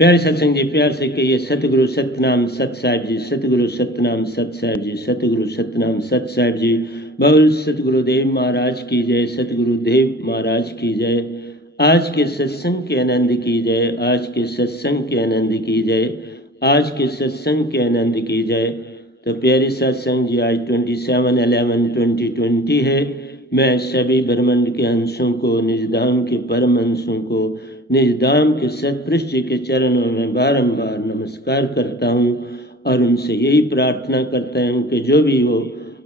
प्यारे सत्संग जी, प्यार से कहिए सतगुरु सतनाम सत साहिब जी, सतगुरु सतनाम सत साहिब जी, सतगुरु सतनाम सत साहिब जी। बोल सतगुरुदेव महाराज की जय, सतगुरुदेव महाराज की जय। आज के सत्संग के आनंद की जय, आज के सत्संग के आनंद की जय, आज के सत्संग के आनंद की जय। तो प्यारे सत्संग जी, आज 27/11/2020 है। मैं सभी ब्रह्मांड के अंशों को, निजधाम के परम अंशों को, निजधाम के सतपुरुष जी के चरणों में बारंबार नमस्कार करता हूँ और उनसे यही प्रार्थना करता हूँ कि जो भी वो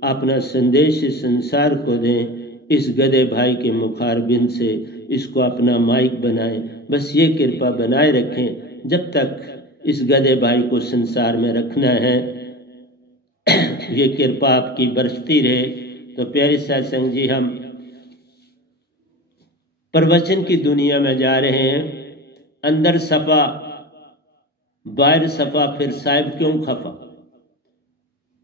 अपना संदेश इस संसार को दें, इस गधे भाई के मुखारबिंद से इसको अपना माइक बनाएं। बस ये कृपा बनाए रखें। जब तक इस गधे भाई को संसार में रखना है, ये कृपा आपकी बरसती रहे। तो प्यारे सत्संग जी, हम प्रवचन की दुनिया में जा रहे हैं। अंदर सफा बाहर सफा, फिर साहिब क्यों खफा।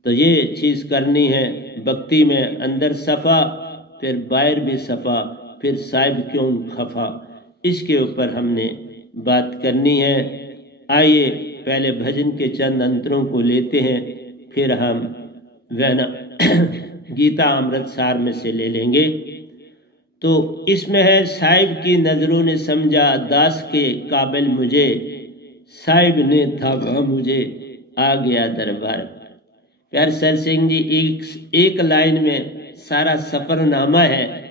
तो ये चीज़ करनी है भक्ति में। अंदर सफा फिर बाहर भी सफा, फिर साहिब क्यों खफा। इसके ऊपर हमने बात करनी है। आइए पहले भजन के चंद अंतरों को लेते हैं, फिर हम वैना गीता अमृत सार में से ले लेंगे। तो इसमें है, साहिब की नजरों ने समझा दास के काबिल मुझे, साहिब ने थामा मुझे आ गया दरबार। प्यार सर सिंह जी, एक लाइन में सारा सफरनामा है।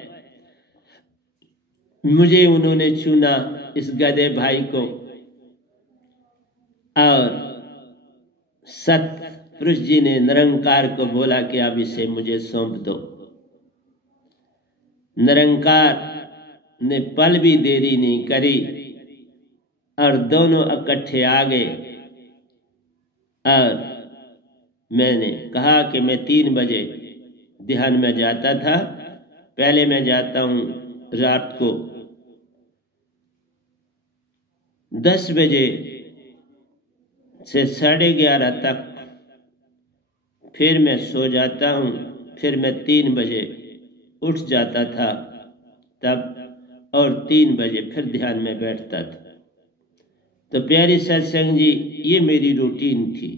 मुझे उन्होंने चुना इस गधे भाई को, और सतपुरुष जी ने निरंकार को बोला कि अब इसे मुझे सौंप दो। निरंकार ने पल भी देरी नहीं करी और दोनों इकट्ठे आ गए। और मैंने कहा कि मैं 3 बजे ध्यान में जाता था। पहले मैं जाता हूँ रात को 10 बजे से 11:30 तक, फिर मैं सो जाता हूँ। फिर मैं 3 बजे उठ जाता था तब, और 3 बजे फिर ध्यान में बैठता था। तो प्यारी सत्संग जी, ये मेरी रूटीन थी।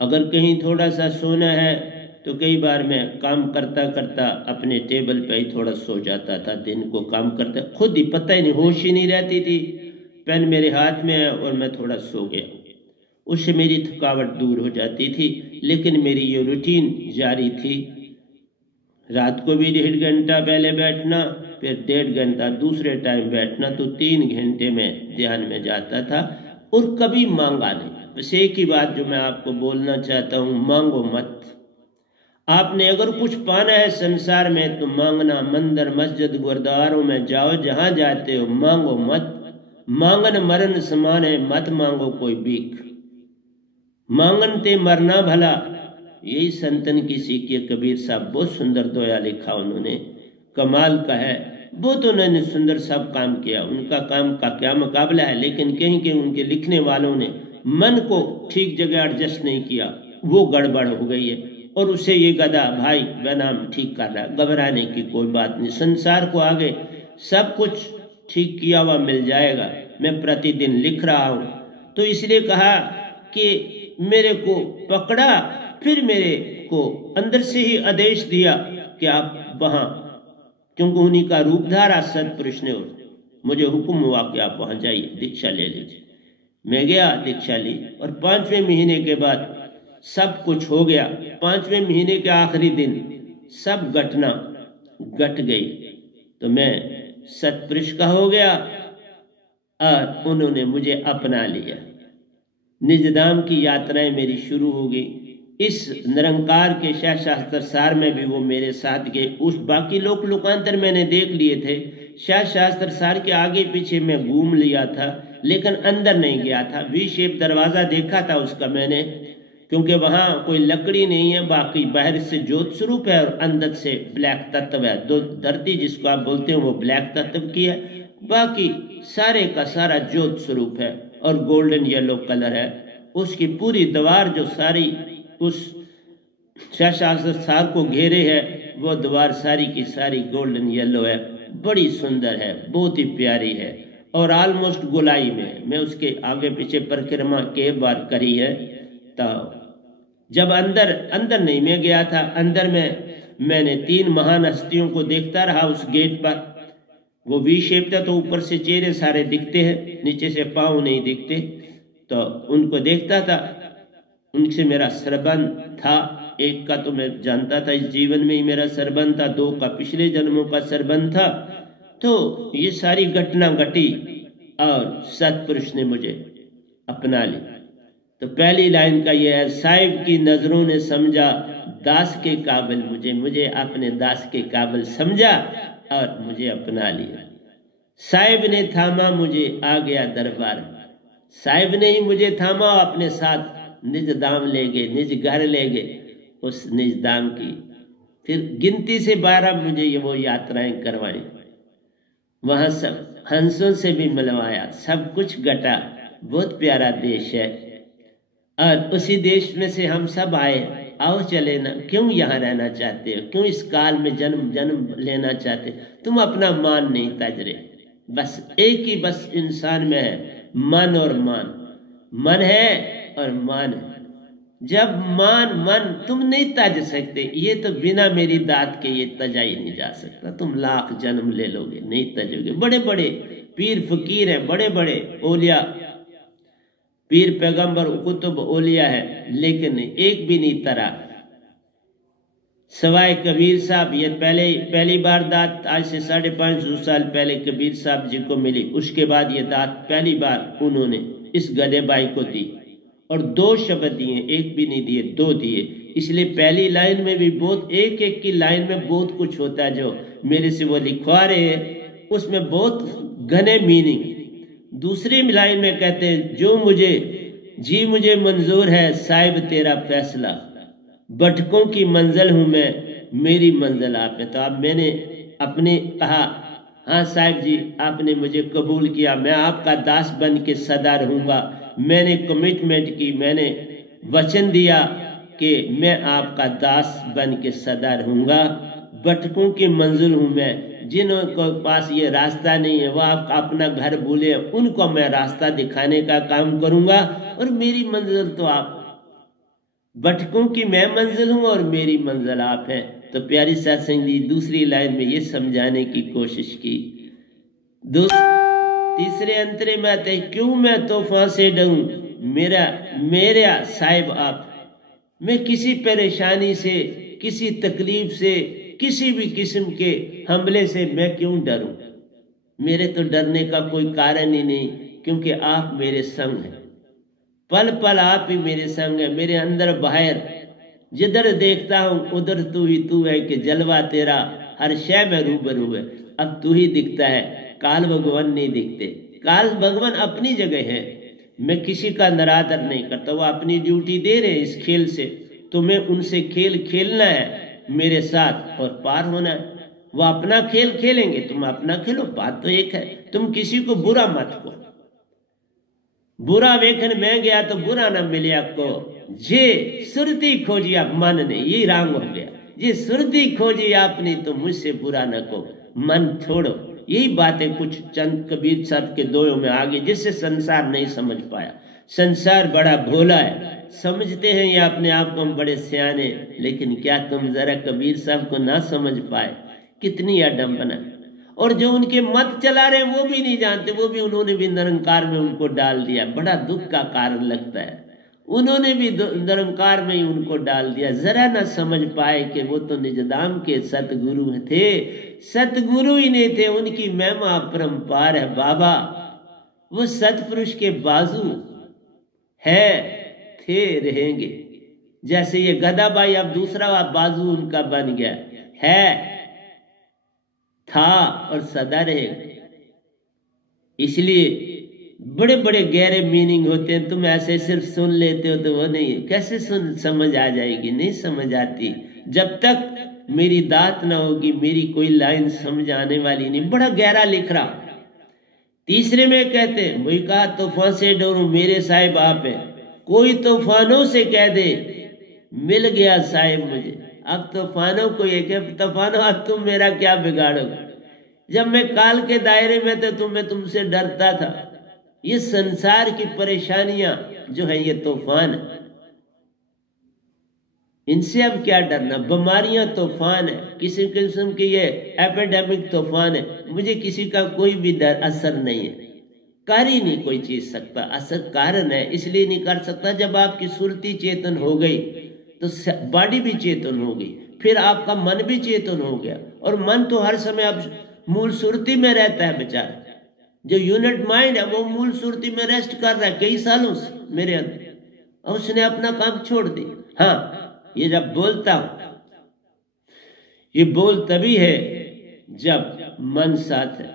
अगर कहीं थोड़ा सा सोना है तो कई बार मैं काम करता करता अपने टेबल पे ही थोड़ा सो जाता था। दिन को काम करता खुद ही पता ही नहीं, होश ही नहीं रहती थी। पेन मेरे हाथ में है और मैं थोड़ा सो गया, उससे मेरी थकावट दूर हो जाती थी। लेकिन मेरी ये रूटीन जारी थी। रात को भी 1.5 घंटा पहले बैठना, फिर 1.5 घंटा दूसरे टाइम बैठना, तो 3 घंटे में ध्यान में जाता था। और कभी मांगा नहीं। बस एक ही बात जो मैं आपको बोलना चाहता हूँ, मांगो मत। आपने अगर कुछ पाना है संसार में तो मांगना। मंदिर मस्जिद गुरुद्वारों में जाओ, जहां जाते हो मांगो मत। मांगन मरण समान है, मत मांगो कोई भीख। मांगन ते मरना भला, यही संतन की सीखी है। कबीर साहब बहुत सुंदर दोया लिखा उन्होंने, कमाल का है। बहुत उन्होंने सुंदर सब काम किया, उनका काम का क्या मुकाबला है। लेकिन कहीं कहीं उनके लिखने वालों ने मन को ठीक जगह एडजस्ट नहीं किया, वो गड़बड़ हो गई है। और उसे ये गधा भाई बनाम ठीक कर रहा है। घबराने की कोई बात नहीं, संसार को आगे सब कुछ ठीक किया हुआ मिल जाएगा। मैं प्रतिदिन लिख रहा हूँ, तो इसलिए कहा कि मेरे को पकड़ा, फिर मेरे को अंदर से ही आदेश दिया कि आप वहां, क्योंकि उन्हीं का रूप धारा सतपुरुष ने, मुझे हुक्म हुआ कि आप वहां जाइए, दीक्षा ले लीजिए। मैं गया, दीक्षा ली, और 5वें महीने के बाद सब कुछ हो गया। 5वें महीने के आखिरी दिन सब घटना घट गई। तो मैं सतपुरुष का हो गया और उन्होंने मुझे अपना लिया। निजधाम की यात्राएं मेरी शुरू हो गई। इस निरंकार के शास्त्र सार में भी वो मेरे साथ गए। उस बाकी लोकांतर मैंने देख लिए थे, शास्त्र सार के आगे पीछे मैं घूम लिया था, लेकिन अंदर नहीं गया था। वी शेप दरवाजा देखा था उसका मैंने, क्योंकि वहां कोई लकड़ी नहीं है। बाकी बाहर से ज्योत स्वरूप है और अंदर से ब्लैक तत्व है। दो धरती जिसको आप बोलते हो वो ब्लैक तत्व की है, बाकी सारे का सारा ज्योत स्वरूप है और गोल्डन येलो कलर है। उसकी पूरी दीवार जो सारी उस शास्त्र सार को घेरे है, वो दीवार सारी की सारी गोल्डन येलो है। बड़ी सुंदर है, बहुत ही प्यारी है। और ऑलमोस्ट गोलाई में। मैं उसके आगे पीछे परिक्रमा के बार करी है। तो जब अंदर अंदर नहीं मैं गया था, अंदर में मैंने 3 महान हस्तियों को देखता रहा उस गेट पर। वो वी शेप था तो ऊपर से चेहरे सारे दिखते हैं, नीचे से पाँव नहीं दिखते। तो उनको देखता था, उनसे मेरा संबंध था। एक का तो मैं जानता था इस जीवन में ही मेरा संबंध था, 2 का पिछले जन्मों का संबंध था। तो ये सारी घटना घटी और सतपुरुष ने मुझे अपना ली। तो पहली लाइन का ये है, साहिब की नजरों ने समझा दास के काबिल मुझे, मुझे अपने दास के काबिल समझा और मुझे अपना लिया। साहिब ने थामा मुझे, आ गया दरबार। साहिब ने ही मुझे थामा, अपने साथ निज धाम ले गए, निज घर ले गए उस निज धाम की। फिर गिनती से 12 मुझे ये वो यात्राएं करवाई, वहां सब हंसों से भी मिलवाया, सब कुछ घटा। बहुत प्यारा देश है और उसी देश में से हम सब आए। आओ चले ना, क्यों यहाँ रहना चाहते हो, क्यों इस काल में जन्म जन्म लेना चाहते, तुम अपना मान नहीं तज रहे। बस एक ही बस इंसान में है, मन और मान। मन है और मान है। जब मान मन तुम नहीं तज सकते, ये तो बिना मेरी दात के ये तजा ही नहीं जा सकता। तुम लाख जन्म ले लोगे नहीं तजोगे। बड़े बड़े पीर फकीर हैं, बड़े बड़े ओलिया, पीर पैगंबर कुतुब ओलिया है, लेकिन एक भी नहीं तरा। सवाए कबीर साहब, ये पहली बार दात आज से 550 साल पहले कबीर साहब जी को मिली। उसके बाद ये दात पहली बार उन्होंने इस गधे भाई को दी और 2 शब्द दिए, एक भी नहीं दिए, 2 दिए। इसलिए पहली लाइन में भी बहुत, एक एक की लाइन में बहुत कुछ होता है जो मेरे से वो लिखवा रहे हैं, उसमें बहुत घने मीनिंग। दूसरी लाइन में कहते हैं, जो मुझे मंजूर है साहिब तेरा फैसला, भटकों की मंजिल हूं मैं, मेरी मंजिल आप है। तो अब मैंने अपने कहा, हाँ साहिब जी आपने मुझे कबूल किया, मैं आपका दास बन के सदा रहूंगा। मैंने कमिटमेंट की, मैंने वचन दिया कि मैं आपका दास बन के सदा रहूंगा। भटकों की मंजिल हूं मैं, जिनों को पास ये रास्ता नहीं है, वह आप अपना घर भूले, उनको मैं रास्ता दिखाने का काम करूंगा। और मेरी मंजिल तो आप, भटकों की मैं मंजिल हूं और मेरी मंजिल आप है। तो प्यारी सत्संग जी दूसरी लाइन में ये समझाने की कोशिश की। तीसरे अंतरे में आते, क्यों मैं तूफान से डरूं, मेरा साहिब आप। मैं किसी परेशानी से, किसी तकलीफ से, किसी भी किस्म के हमले से मैं क्यों डरूं। मेरे तो डरने का कोई कारण ही नहीं, क्योंकि आप मेरे संग हैं। पल पल आप ही मेरे संग है, मेरे अंदर बाहर जिधर देखता हूं उधर तू ही तू है कि जलवा तेरा हर शय में रूबरू है। अब तू ही दिखता है, काल भगवान नहीं दिखते। काल भगवान अपनी जगह है, मैं किसी का नरादर नहीं करता। वो अपनी ड्यूटी दे रहे हैं इस खेल से, तो मैं उनसे खेल खेलना है मेरे साथ और पार होना है। वो अपना खेल खेलेंगे, तुम अपना खेलो। बात तो एक है, तुम किसी को बुरा मत को। बुरा वेखन मैं गया तो बुरा ना मिले आपको। जे सुरती खोजी आप मन ने, ये रंग हो गया। जे सुरती खोजी आपने तो मुझसे बुरा न को, मन छोड़ो। यही बातें कुछ चंद कबीर साहब के दोयों में आ गई, जिससे संसार नहीं समझ पाया। संसार बड़ा भोला है, समझते हैं ये अपने आप को हम बड़े सियाने, लेकिन क्या तुम जरा कबीर साहब को ना समझ पाए। कितनी अडम्बना। और जो उनके मत चला रहे वो भी नहीं जानते, वो भी उन्होंने भी निरंकार में उनको डाल दिया। बड़ा दुख का कारण लगता है, उन्होंने भी निरंकार में ही उनको डाल दिया। जरा ना समझ पाए कि वो तो निजदाम के सतगुरु थे। सतगुरु ही नहीं थे, उनकी महिमा अपरंपार है बाबा। वो सतपुरुष के बाजू है, थे, रहेंगे। जैसे ये गधा भाई अब दूसरा बाजू उनका बन गया है, था और सदा रहेगा। इसलिए बड़े बड़े गहरे मीनिंग होते हैं। तुम ऐसे सिर्फ सुन लेते हो तो वो नहीं, कैसे समझ आ जाएगी। नहीं समझ आती जब तक मेरी दात ना होगी, मेरी कोई लाइन समझ आने वाली नहीं। बड़ा गहरा लिख रहा। तीसरे में कहते हैं, वही कहा तूफान से डरूं मेरे साहिब आप है। कोई तूफानों से कह दे मिल गया साहिब मुझे। अब तूफानों को ये कह, तूफानों अब तुम मेरा क्या बिगाड़ोगे। जब मैं काल के दायरे में था तो मैं तुमसे डरता था। ये संसार की परेशानियां जो है ये तूफान है, इनसे अब क्या डरना। बीमारियां तूफान है, किसी किस्म की ये एपिडेमिक तूफान है, मुझे किसी का कोई भी डर असर नहीं है, कर ही नहीं कोई चीज सकता। असर कारण है इसलिए नहीं कर सकता, जब आपकी सुरती चेतन हो गई तो बॉडी भी चेतन हो गई, फिर आपका मन भी चेतन हो गया। और मन तो हर समय अब मूल सुरती में रहता है बेचारा, जो यूनिट माइंड है वो मूल सुरती में रेस्ट कर रहा है कई सालों से मेरे अंदर, और उसने अपना काम छोड़ दिया। हाँ, ये जब बोलता हूं, ये बोल तभी है जब मन साथ है,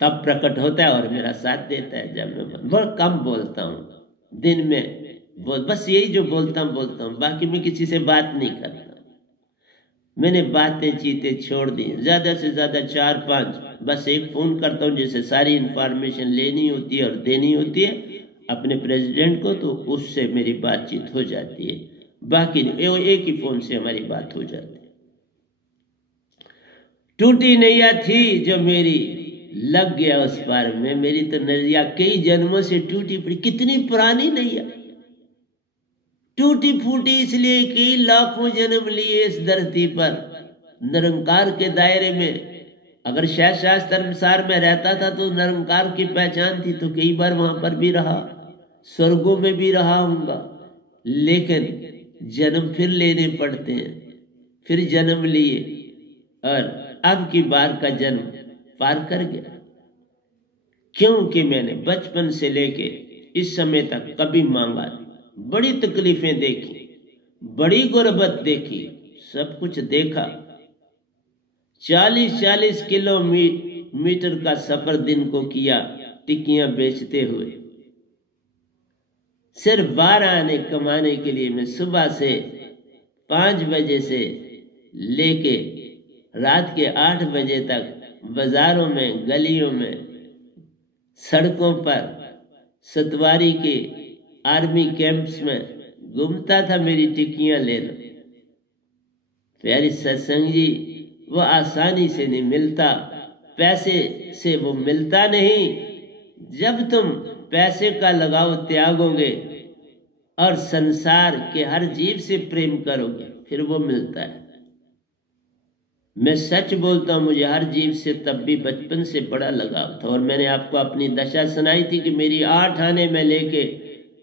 तब प्रकट होता है और मेरा साथ देता है। जब मैं बहुत कम बोलता हूं दिन में, बस यही जो बोलता हूं, बाकी मैं किसी से बात नहीं करता। मैंने बातें चीते छोड़ दी, ज्यादा से ज्यादा 4-5, बस एक फोन करता हूं जिसे सारी इंफॉर्मेशन लेनी होती है और देनी होती है अपने प्रेसिडेंट को, तो उससे मेरी बातचीत हो जाती है। बाकी एक ही फोन से हमारी बात हो जाती है। टूटी नैया थी जो मेरी, लग गया उस पार में। मेरी तो नैया कई जन्मों से टूटी पड़ी, कितनी पुरानी नैया, टूटी फूटी इसलिए कई लाखों जन्म लिए इस धरती पर निरंकार के दायरे में। अगर शास्त्र अनुसार में रहता था तो निरंकार की पहचान थी, तो कई बार वहां पर भी रहा, स्वर्गों में भी रहा हूंगा, लेकिन जन्म फिर लेने पड़ते हैं, फिर जन्म लिए और अब की बार का जन्म पार कर गया। क्योंकि मैंने बचपन से लेके इस समय तक कभी मांगा नहीं, बड़ी तकलीफें देखी, बड़ी गुर्बत देखी, सब कुछ देखा। 40-40 किलोमीटर का सफर दिन को किया टिक्कियां बेचते हुए, सिर्फ 12 आने कमाने के लिए। मैं सुबह से 5 बजे से लेके रात के 8 बजे तक बाजारों में, गलियों में, सड़कों पर, सतवारी के आर्मी कैंप्स में घूमता था मेरी टिक्कियां लेना। प्यारी सत्संग जी, वो आसानी से नहीं मिलता, पैसे से वो मिलता नहीं। जब तुम पैसे का लगाव त्यागोगे और संसार के हर जीव से प्रेम करोगे, फिर वो मिलता है। मैं सच बोलता हूं, मुझे हर जीव से तब भी बचपन से बड़ा लगाव था। और मैंने आपको अपनी दशा सुनाई थी कि मेरी 8 आने में लेके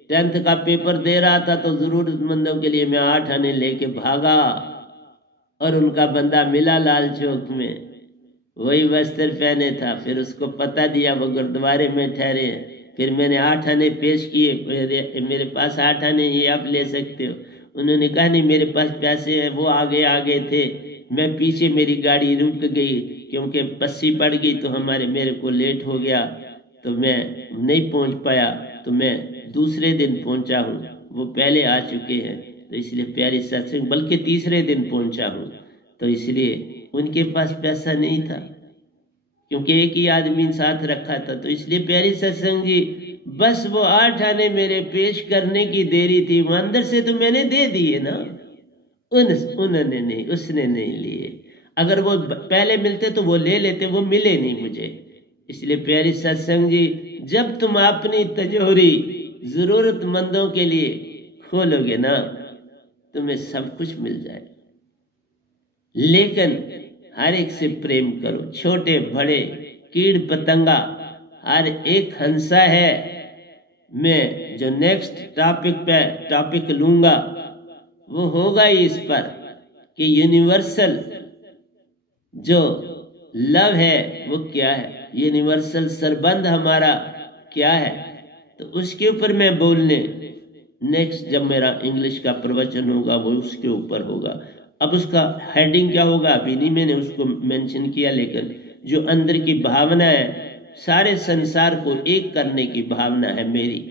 10th का पेपर दे रहा था, तो जरूरतमंदों के लिए मैं 8 आने लेके भागा, और उनका बंदा मिला लाल चौक में, वही वस्त्र पहने था। फिर उसको पता दिया, वो गुरुद्वारे में ठहरे। फिर मैंने 8 आने पेश किए, मेरे पास 8 आने, ये आप ले सकते हो। उन्होंने कहा नहीं मेरे पास पैसे हैं। वो आगे आगे थे, मैं पीछे, मेरी गाड़ी रुक गई क्योंकि पस्सी पड़ गई, तो मेरे को लेट हो गया, तो मैं नहीं पहुंच पाया। तो मैं दूसरे दिन पहुंचा हूँ, वो पहले आ चुके हैं, तो इसलिए प्यारी सत्संग, बल्कि तीसरे दिन पहुंचा हूँ। तो इसलिए उनके पास पैसा नहीं था, क्योंकि एक ही आदमी साथ रखा था। तो इसलिए प्यारी सत्संग जी, बस वो 8 आने मेरे पेश करने की देरी थी, वो अंदर से तो मैंने दे दिए ना, उन्होंने नहीं, उसने नहीं लिए। अगर वो पहले मिलते तो वो ले लेते, वो मिले नहीं मुझे। इसलिए प्यारी सत्संग जी, जब तुम अपनी तिजोरी जरूरतमंदों के लिए खोलोगे ना, तुम्हें सब कुछ मिल जाए। लेकिन हर एक से प्रेम करो, छोटे बड़े, कीड़ पतंगा, हर एक हंसा है। मैं जो नेक्स्ट टॉपिक लूंगा वो होगा इस पर कि यूनिवर्सल जो लव है वो क्या है, यूनिवर्सल संबंध हमारा क्या है, तो उसके ऊपर मैं बोलने नेक्स्ट जब मेरा इंग्लिश का प्रवचन होगा वो उसके ऊपर होगा। अब उसका हेडिंग क्या होगा अभी नहीं मैंने उसको मेंशन किया, लेकिन जो अंदर की भावना है, सारे संसार को एक करने की भावना है मेरी,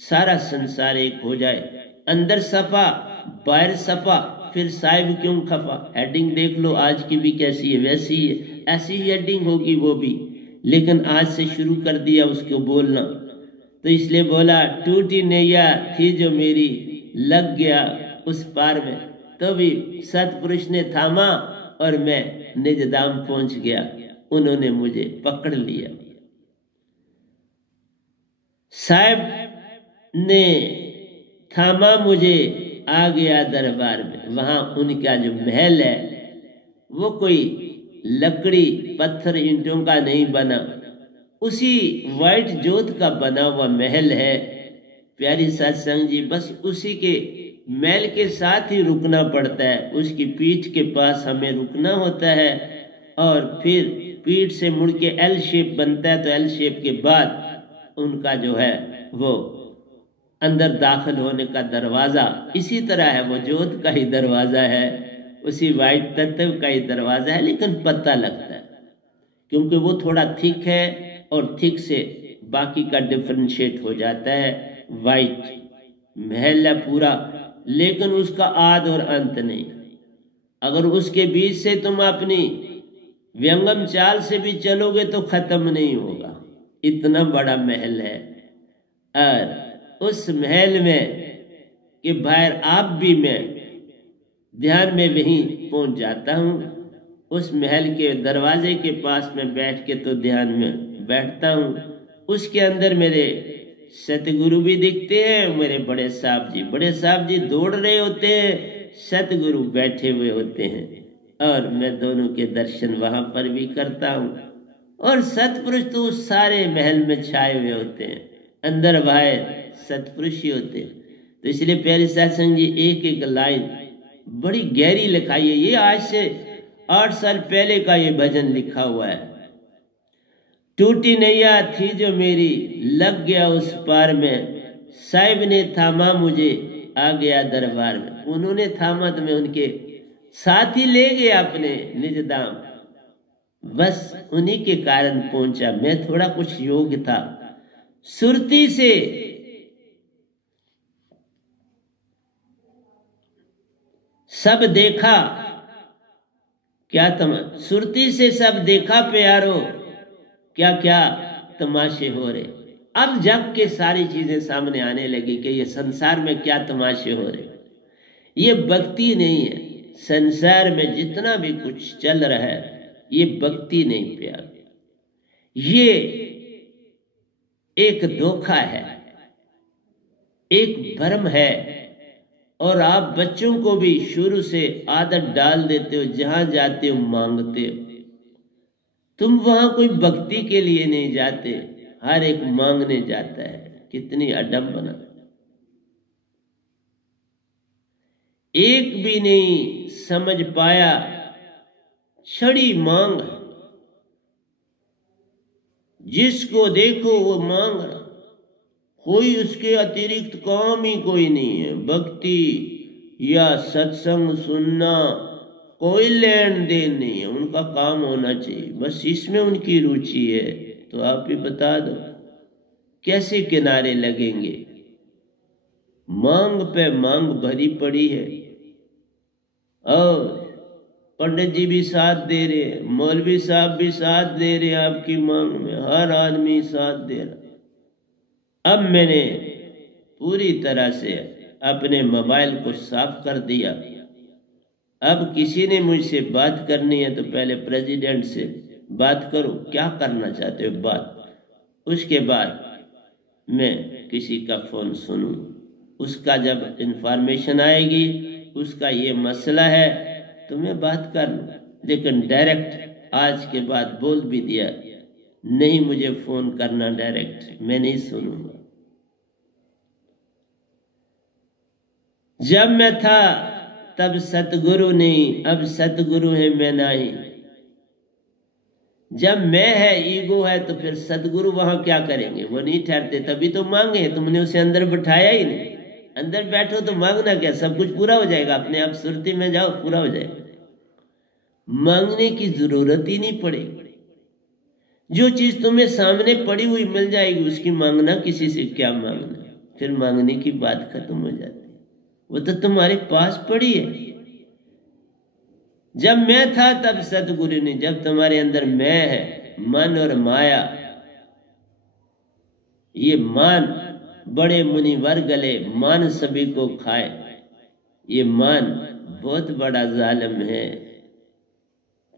सारा संसार एक हो जाए, अंदर सफा बाहर सफा, फिर साहिब क्यों खफा। हेडिंग देख लो आज की भी कैसी है, वैसी ही है, ऐसी ही हेडिंग होगी वो भी, लेकिन आज से शुरू कर दिया उसको बोलना। तो इसलिए बोला टूटी नैया थी जो मेरी, लग गया उस पार में, तो भी सतपुरुष ने थामा और मैं निजदाम पहुंच गया। उन्होंने मुझे पकड़ लिया। साहब ने थामा मुझे, आ गया दरबार में। वहां उनका जो महल है वो कोई लकड़ी पत्थर ईंटों का नहीं बना, उसी वाइट जोत का बना हुआ महल है। प्यारी सत्संग जी, बस उसी के महल के साथ ही रुकना पड़ता है। उसकी पीठ के पास हमें रुकना होता है और फिर पीठ से मुड़ के एल शेप बनता है। तो एल शेप के बाद उनका जो है वो अंदर दाखिल होने का दरवाज़ा इसी तरह है, वो जोत का ही दरवाज़ा है, उसी वाइट तत्व का ही दरवाज़ा है, लेकिन पता लगता है क्योंकि वो थोड़ा थिक है और थिक से बाकी का डिफ्रेंशिएट हो जाता है। वाइट महल है पूरा, लेकिन उसका आद और अंत नहीं। अगर उसके बीच से तुम अपनी व्यंगम चाल से भी चलोगे तो ख़त्म नहीं होगा, इतना बड़ा महल है। और उस महल में कि बाहर आप भी, मैं ध्यान में वहीं पहुंच जाता हूँ। उस महल के दरवाजे के पास में बैठ के तो ध्यान में बैठता हूँ। उसके अंदर मेरे सतगुरु भी दिखते हैं, मेरे बड़े साहब जी दौड़ रहे होते हैं, सतगुरु बैठे हुए होते हैं और मैं दोनों के दर्शन वहाँ पर भी करता हूँ। और सतपुरुष तो उस सारे महल में छाए हुए होते हैं, अंदर बाहर सतपुरुष ही होते हैं। तो इसलिए प्यारे सत्संग जी, एक एक लाइन बड़ी गहरी लिखाई है। ये आज से 8 साल पहले का ये भजन लिखा हुआ है। टूटी नैया थी जो मेरी, लग गया उस पार में, साहिब ने थामा मुझे, आ गया दरबार में। उन्होंने थामा तो मैं उनके साथ ही ले गया अपने निजदाम, बस उन्हीं के कारण पहुंचा। मैं थोड़ा कुछ योग था, सुरती से सब देखा, क्या सुरती से सब देखा प्यारो, क्या क्या तमाशे हो रहे। अब जग के सारी चीजें सामने आने लगी कि ये संसार में क्या तमाशे हो रहे। ये भक्ति नहीं है। संसार में जितना भी कुछ चल रहा है ये भक्ति नहीं प्यार, ये एक धोखा है, एक भ्रम है। और आप बच्चों को भी शुरू से आदत डाल देते हो, जहां जाते हो मांगते हो। तुम वहां कोई भक्ति के लिए नहीं जाते, हर एक मांगने जाता है। कितनी अडम्बना। एक भी नहीं समझ पाया, छड़ी मांग, जिसको देखो वो मांग रहा, कोई उसके अतिरिक्त काम ही कोई नहीं है। भक्ति या सत्संग सुनना कोई लेन देन नहीं है, उनका काम होना चाहिए, बस इसमें उनकी रुचि है। तो आप ही बता दो कैसे किनारे लगेंगे। मांग पे मांग भरी पड़ी है और पंडित जी भी साथ दे रहे हैं, मौलवी साहब भी साथ दे रहे हैं आपकी मांग में, हर आदमी साथ दे रहा। अब मैंने पूरी तरह से अपने मोबाइल को साफ कर दिया। अब किसी ने मुझसे बात करनी है तो पहले प्रेसिडेंट से बात करो, क्या करना चाहते हो बात, उसके बाद मैं किसी का फ़ोन सुनूं। उसका जब इंफॉर्मेशन आएगी, उसका ये मसला है तो मैं बात कर लूँ। लेकिन डायरेक्ट आज के बाद बोल भी दिया, नहीं मुझे फ़ोन करना डायरेक्ट, मैं नहीं सुनूंगा। जब मैं था तब सतगुरु नहीं, अब सतगुरु है मैं नहीं। जब मैं है ईगो है तो फिर सतगुरु वहां क्या करेंगे, वो नहीं ठहरते। तभी तो मांगे, तुमने उसे अंदर बिठाया ही नहीं। अंदर बैठो तो मांगना क्या, सब कुछ पूरा हो जाएगा, अपने आप सुरती में जाओ पूरा हो जाएगा। मांगने की जरूरत ही नहीं पड़ेगी। जो चीज तुम्हें सामने पड़ी हुई मिल जाएगी, उसकी मांगना किसी से क्या मांगना, फिर मांगने की बात खत्म हो जाती है, वो तो तुम्हारे पास पड़ी है। जब मैं था तब सतगुरु ने, जब तुम्हारे अंदर मैं है, मन और माया, ये मान बड़े मुनिवर गले, मान सभी को खाए, ये मान बहुत बड़ा जालिम है।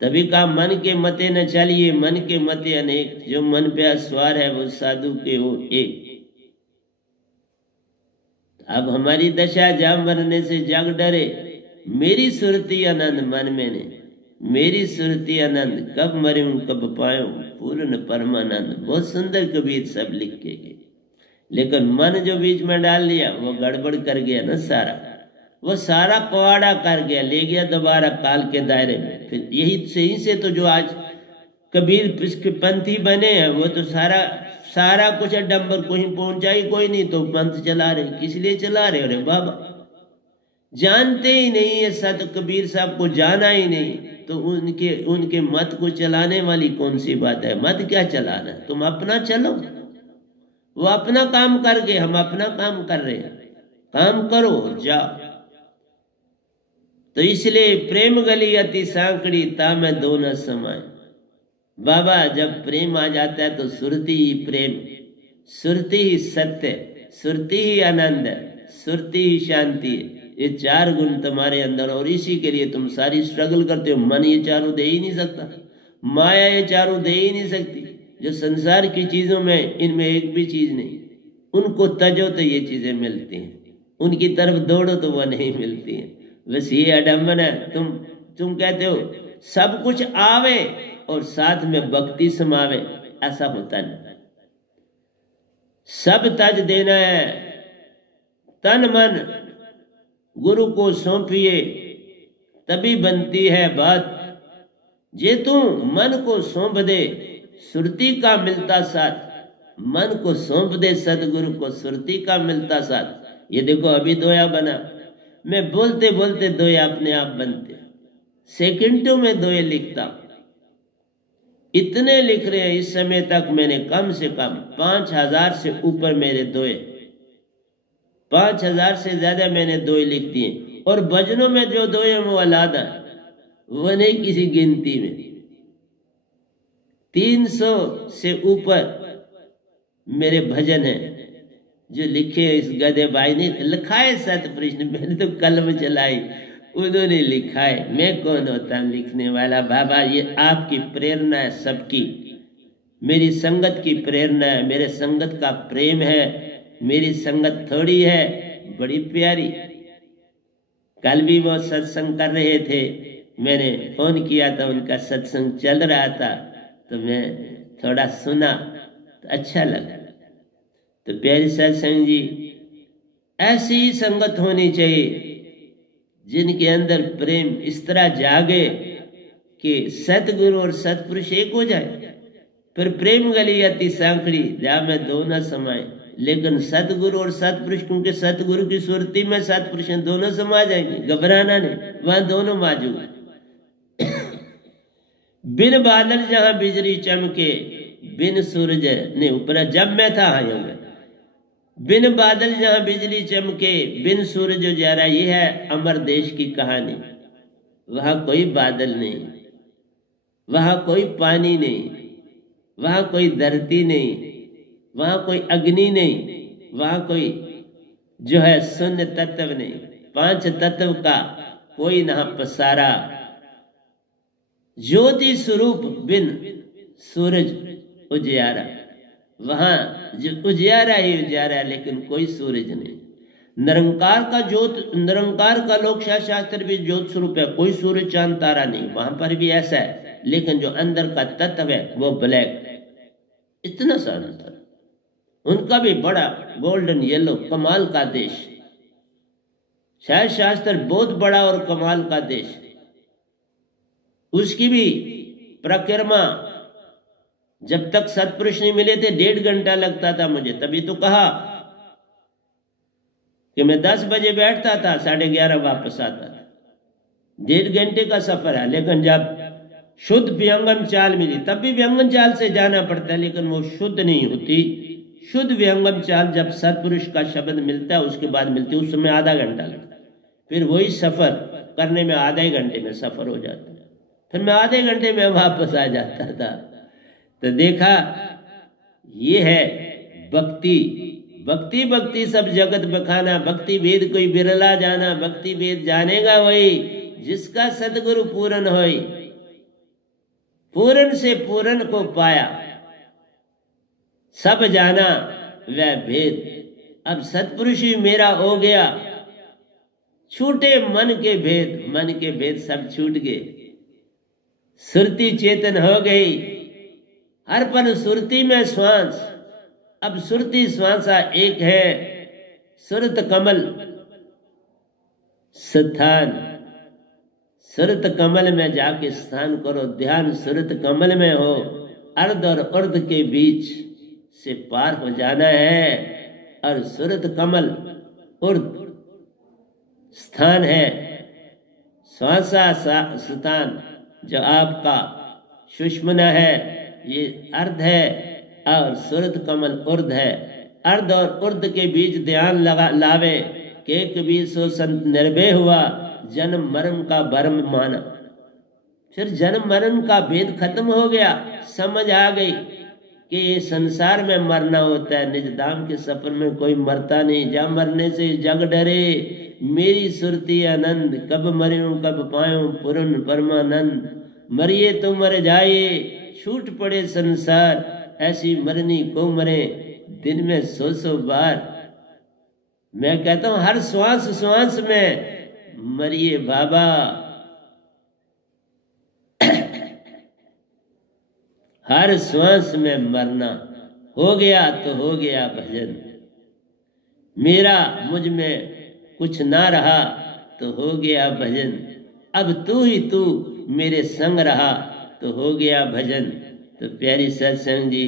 तभी कहा मन के मते न चलिए, मन के मते अनेक, जो मन पे अस्वार है वो साधु के वो एक। अब हमारी दशा जा मरने से जग डरे, मेरी सुरती आनंद मन में ने, मेरी सुरती आनंद, कब मरे कब पायो पूर्ण परमानंद। बहुत सुंदर कबीर सब लिख के गए, लेकिन मन जो बीच में डाल लिया वो गड़बड़ कर गया ना सारा, वो सारा कवाड़ा कर गया, ले गया दोबारा काल के दायरे में। फिर यही से तो जो आज कबीर पंथी बने हैं वो तो सारा कुछ डंबर, कोई पहुंचा ही कोई नहीं तो पंथ चला रहे। किस लिए चला रहे? अरे बाबा जानते ही नहीं है, सत कबीर साहब को जाना ही नहीं, तो उनके मत को चलाने वाली कौन सी बात है? मत क्या चलाना, तुम अपना चलो। वो अपना काम कर गए, हम अपना काम कर रहे हैं, काम करो जाओ। तो इसलिए प्रेम गली अति सांकड़ी, ता में दो न समाए। बाबा जब प्रेम आ जाता है तो सुरती ही प्रेम, सुरती ही सत्य, सुरती ही आनंद, सुरती ही शांति। ये चार गुण तुम्हारे अंदर, और इसी के लिए तुम सारी स्ट्रगल करते हो। मन ये चारों दे ही नहीं सकता, माया ये चारों दे ही नहीं सकती। जो संसार की चीजों में, इनमें एक भी चीज नहीं, उनको तजो तो ये चीजें मिलती हैं, उनकी तरफ दौड़ो तो वह नहीं मिलती हैं। बस ये अडम्बन है। तुम कहते हो सब कुछ आवे और साथ में भक्ति समावे, ऐसा होता नहीं। सब तज देना है, तन मन गुरु को सौंपिए तभी बनती है बात। जे तू मन को सौंप दे सुरती का मिलता साथ, मन को सौंप दे सदगुरु को सुरती का मिलता साथ। ये देखो अभी दोया बना, मैं बोलते बोलते दोया अपने आप बनते, सेकंडों में दोये लिखता। इतने लिख रहे हैं इस समय तक, मैंने कम से कम 5000 से ऊपर मेरे दोये, 5000 से ज्यादा मैंने दोये लिख दिए। और भजनों में जो दोये वो अलादा, वो नहीं किसी गिनती में। 300 से ऊपर मेरे भजन हैं जो लिखे इस गधे भाई ने लिखा है। सतपुरुष ने, मैंने तो कलम चलाई, उन्होंने लिखा है। मैं कौन होता हूं लिखने वाला? बाबा ये आपकी प्रेरणा है सबकी, मेरी संगत की प्रेरणा है, मेरे संगत का प्रेम है। मेरी संगत थोड़ी है, बड़ी प्यारी। कल भी वो सत्संग कर रहे थे, मैंने फोन किया था, उनका सत्संग चल रहा था तो मैं थोड़ा सुना तो अच्छा लगा। तो प्यारी सत्संग जी, ऐसी ही संगत होनी चाहिए जिनके अंदर प्रेम इस तरह जागे कि सतगुरु और सतपुरुष एक हो जाए। फिर प्रेम गली अति सांकड़ी, जा में दो न समाए। लेकिन सतगुरु और सतपुरुष, क्योंकि सतगुरु की सुरती में सतपुरुष दोनों समा जाएंगे, घबराना नहीं, वहां दोनों मौजूद। बिन बादल जहां बिजली चमके, बिन सूरज ने ऊपर, जब मैं था आऊंगा। बिन बादल जहां बिजली चमके, बिन सूरज उजारा, ये है अमर देश की कहानी। वहां कोई बादल नहीं, वहां कोई पानी नहीं, वहां कोई धरती नहीं, वहां कोई अग्नि नहीं, वहां कोई जो है शून्य तत्व नहीं। 5 तत्व का कोई ना पसारा। ज्योति स्वरूप बिन सूरज उजियारा, वहां जो उजियारा ही उजियारा है, लेकिन कोई सूरज नहीं। निरंकार का ज्योत, निरंकार का लोक शास्त्र भी ज्योत स्वरूप है, कोई सूरज चांद तारा नहीं, वहां पर भी ऐसा है। लेकिन जो अंदर का तत्व है वो ब्लैक, इतना सा अंतर। उनका भी बड़ा गोल्डन येलो, कमाल का देश। शायद शास्त्र बहुत बड़ा और कमाल का देश, उसकी भी परिक्रमा जब तक सतपुरुष नहीं मिले थे 1.5 घंटा लगता था मुझे। तभी तो कहा कि मैं 10 बजे बैठता था, 11:30 वापस आता था। 1.5 घंटे का सफर है। लेकिन जब शुद्ध व्यंगम चाल मिली, तब भी व्यंगम चाल से जाना पड़ता है, लेकिन वो शुद्ध नहीं होती। शुद्ध व्यंगम चाल जब सतपुरुष का शब्द मिलता है उसके बाद मिलती है, उस समय आधा घंटा लगता है। फिर वही सफर करने में आधे घंटे में सफर हो जाता है। फिर मैं आधे घंटे में वापस आ जाता था। तो देखा, ये है भक्ति। भक्ति भक्ति सब जगत बखाना, भक्ति भेद कोई बिरला जाना। भक्ति भेद जानेगा वही जिसका सदगुरु पूरन होई। पूरन से पूरन को पाया, सब जाना वह भेद। अब सतपुरुष ही मेरा हो गया, छूटे मन के भेद, मन के भेद सब छूट गए। सुरती चेतन हो गई, हर पल सुरती में श्वास। अब सुरती श्वासा एक है, सुरत कमल स्थान। सुरत कमल में जाके स्थान करो, ध्यान सुरत कमल में हो। अर्ध और अर्ध के बीच से पार हो जाना है, और सुरत कमल अर्ध स्थान है। श्वासा स्थान जो आपका सुषुम्ना है, ये अर्ध है, और सुरत कमल अर्ध है। अर्ध और अर्ध के बीच ध्यान लगा लावे, के कबीर सो संत निर्भय हुआ, जन्म मरण का भरम माना। फिर जन्म मरण का भेद खत्म हो गया, समझ आ गई कि ये संसार में मरना होता है, निज धाम के सफर में कोई मरता नहीं। जा मरने से जग डरे, मेरी सुरती आनंद, कब मरूं कब पायूं पूर्ण परमानंद। मरिए तो मर जाए, छूट पड़े संसार, ऐसी मरनी को मरे दिन में 100 बार। मैं कहता हूं हर श्वास श्वास में मरिए बाबा। हर श्वास में मरना, हो गया तो हो गया भजन। मेरा मुझ में कुछ ना रहा तो हो गया भजन। अब तू ही तू मेरे संग रहा तो हो गया भजन। तो प्यारी सत्संग जी,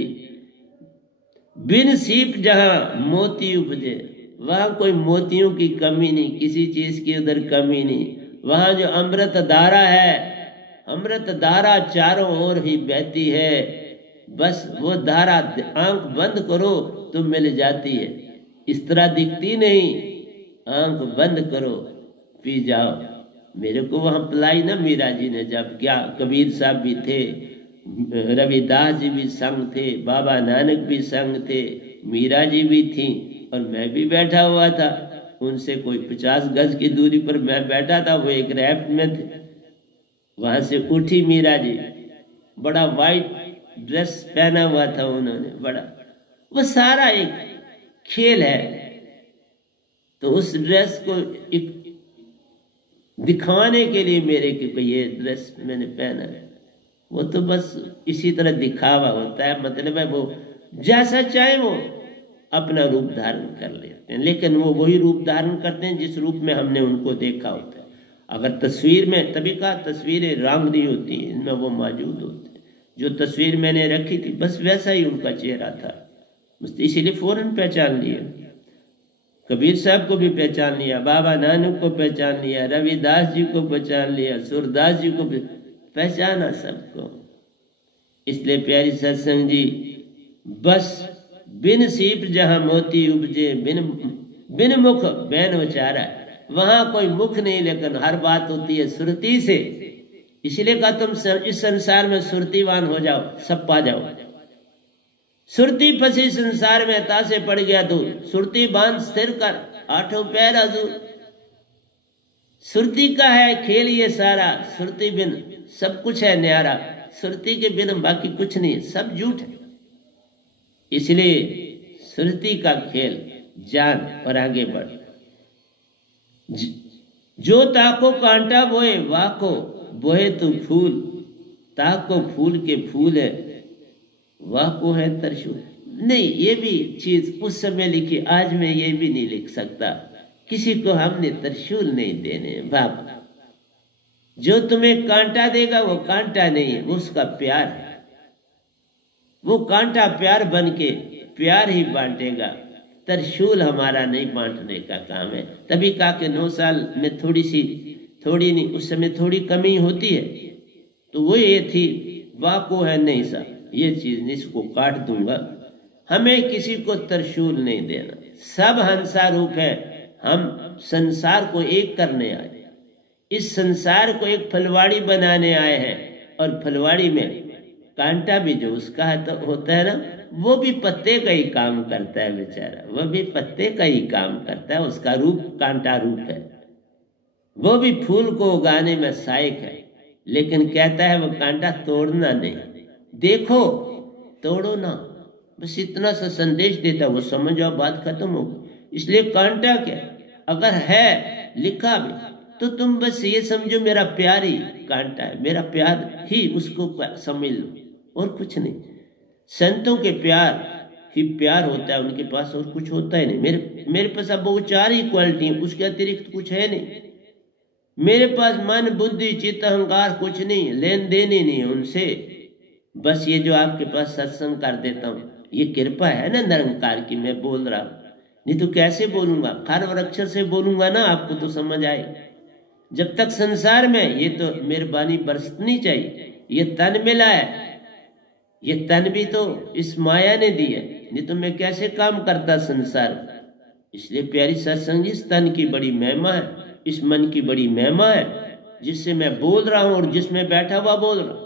बिन सीप जहां मोती उपजे, वहां कोई मोतियों की कमी नहीं, किसी चीज की उधर कमी नहीं। वहां जो अमृत धारा है, अमृत धारा चारों ओर ही बहती है। बस वो धारा आंख बंद करो तो मिल जाती है, इस तरह दिखती नहीं। आंख बंद करो पी जाओ। मेरे को वहां पिलाई ना मीरा जी ने, जब क्या कबीर साहब भी थे, रविदास जी भी संग थे, बाबा नानक भी संग थे, मीरा जी भी थी, और मैं भी बैठा हुआ था। उनसे कोई 50 गज की दूरी पर मैं बैठा था, वो एक रैफ्ट में थे। वहां से उठी मीरा जी, बड़ा वाइट ड्रेस पहना हुआ था उन्होंने, बड़ा, वो सारा एक खेल है। तो उस ड्रेस को एक दिखाने के लिए मेरे कि ये ड्रेस मैंने पहना है, वो तो बस इसी तरह दिखावा होता है। मतलब है वो जैसा चाहे वो अपना रूप धारण कर लेते हैं, लेकिन वो वही रूप धारण करते हैं जिस रूप में हमने उनको देखा होता है। अगर तस्वीर में, तभी कहा तस्वीरें रांगरी होती हैं, इनमें वो मौजूद होते हैं। जो तस्वीर मैंने रखी थी बस वैसा ही उनका चेहरा था, बस इसीलिए फौरन पहचान लिया। कबीर साहब को भी पहचान लिया, बाबा नानक को पहचान लिया, रविदास जी को पहचान लिया, सूरदास जी को पहचाना सबको। इसलिए प्यारी सत्संग जी, बस बिन सीप जहां मोती उपजे, बिन मुख बैन उचारा। वहां कोई मुख नहीं, लेकिन हर बात होती है सुरती से। इसलिए कहा तुम इस संसार में सुरतीवान हो जाओ, सब पा जाओ। सुरती फंसी संसार में, तासे पड़ गया तू, सुरती बांध स्थिर कर, आठों पैर हजूर। सुरती का है खेल ये सारा, सुरती बिन सब कुछ है न्यारा। सुरती के बिन बाकी कुछ नहीं, सब झूठ है। इसलिए सुरती का खेल जान और आगे बढ़। जो ताको कांटा बोए, वाको बोहे तू फूल। ताको फूल के फूल है, वाको है तरशूल। नहीं, ये भी चीज उस समय लिखी, आज मैं ये भी नहीं लिख सकता। किसी को हमने तरशूल नहीं देने बाबा। जो तुम्हें कांटा देगा वो कांटा नहीं है, वो उसका प्यार है। वो कांटा प्यार बन के प्यार ही बांटेगा। तरशूल हमारा नहीं बांटने का काम है। तभी कहा कि 9 साल में थोड़ी नहीं, उस समय थोड़ी कमी होती है। तो वो ये थी, वाको है नहीं सा, ये चीज नहीं, इसको काट दूंगा। हमें किसी को तरशूल नहीं देना। सब हंसा रूप है। हम संसार को एक करने आए, इस संसार को एक फलवाड़ी बनाने आए हैं। और फलवाड़ी में कांटा भी जो उसका है तो होता है ना, वो भी पत्ते का ही काम करता है बेचारा, वो भी पत्ते का ही काम करता है। उसका रूप कांटा रूप है। वो भी फूल को उगाने में सहायक है। लेकिन कहता है वो कांटा तोड़ना नहीं, देखो तोड़ो ना, बस इतना सा संदेश देता, वो समझ जाओ बात खत्म हो गई। इसलिए कांटा क्या, अगर है लिखा भी तो तुम बस ये समझो मेरा प्यार ही कांटा है, मेरा प्यार ही उसको समझ लो, और कुछ नहीं। संतों के प्यार ही प्यार होता है, उनके पास और कुछ होता ही नहीं। मेरे पास अब वो 4 ही क्वालिटी है, उसके अतिरिक्त कुछ है नहीं। मेरे पास मन बुद्धि चित्त अहंकार कुछ नहीं, लेन देन ही नहीं उनसे। बस ये जो आपके पास सत्संग कर देता हूँ, ये कृपा है ना निरंकार की, मैं बोल रहा हूँ, नहीं तो कैसे बोलूंगा, खर और अक्षर से बोलूंगा ना, आपको तो समझ आए। जब तक संसार में ये तो मेहरबानी बरसनी चाहिए। ये तन मिला है, ये तन भी तो इस माया ने दी है, नहीं तो मैं कैसे काम करता संसार में। इसलिए प्यारी सत्संग, इस तन की बड़ी महिमा है, इस मन की बड़ी महिमा है, जिससे मैं बोल रहा हूं और जिसमें बैठा हुआ बोल रहा हूं,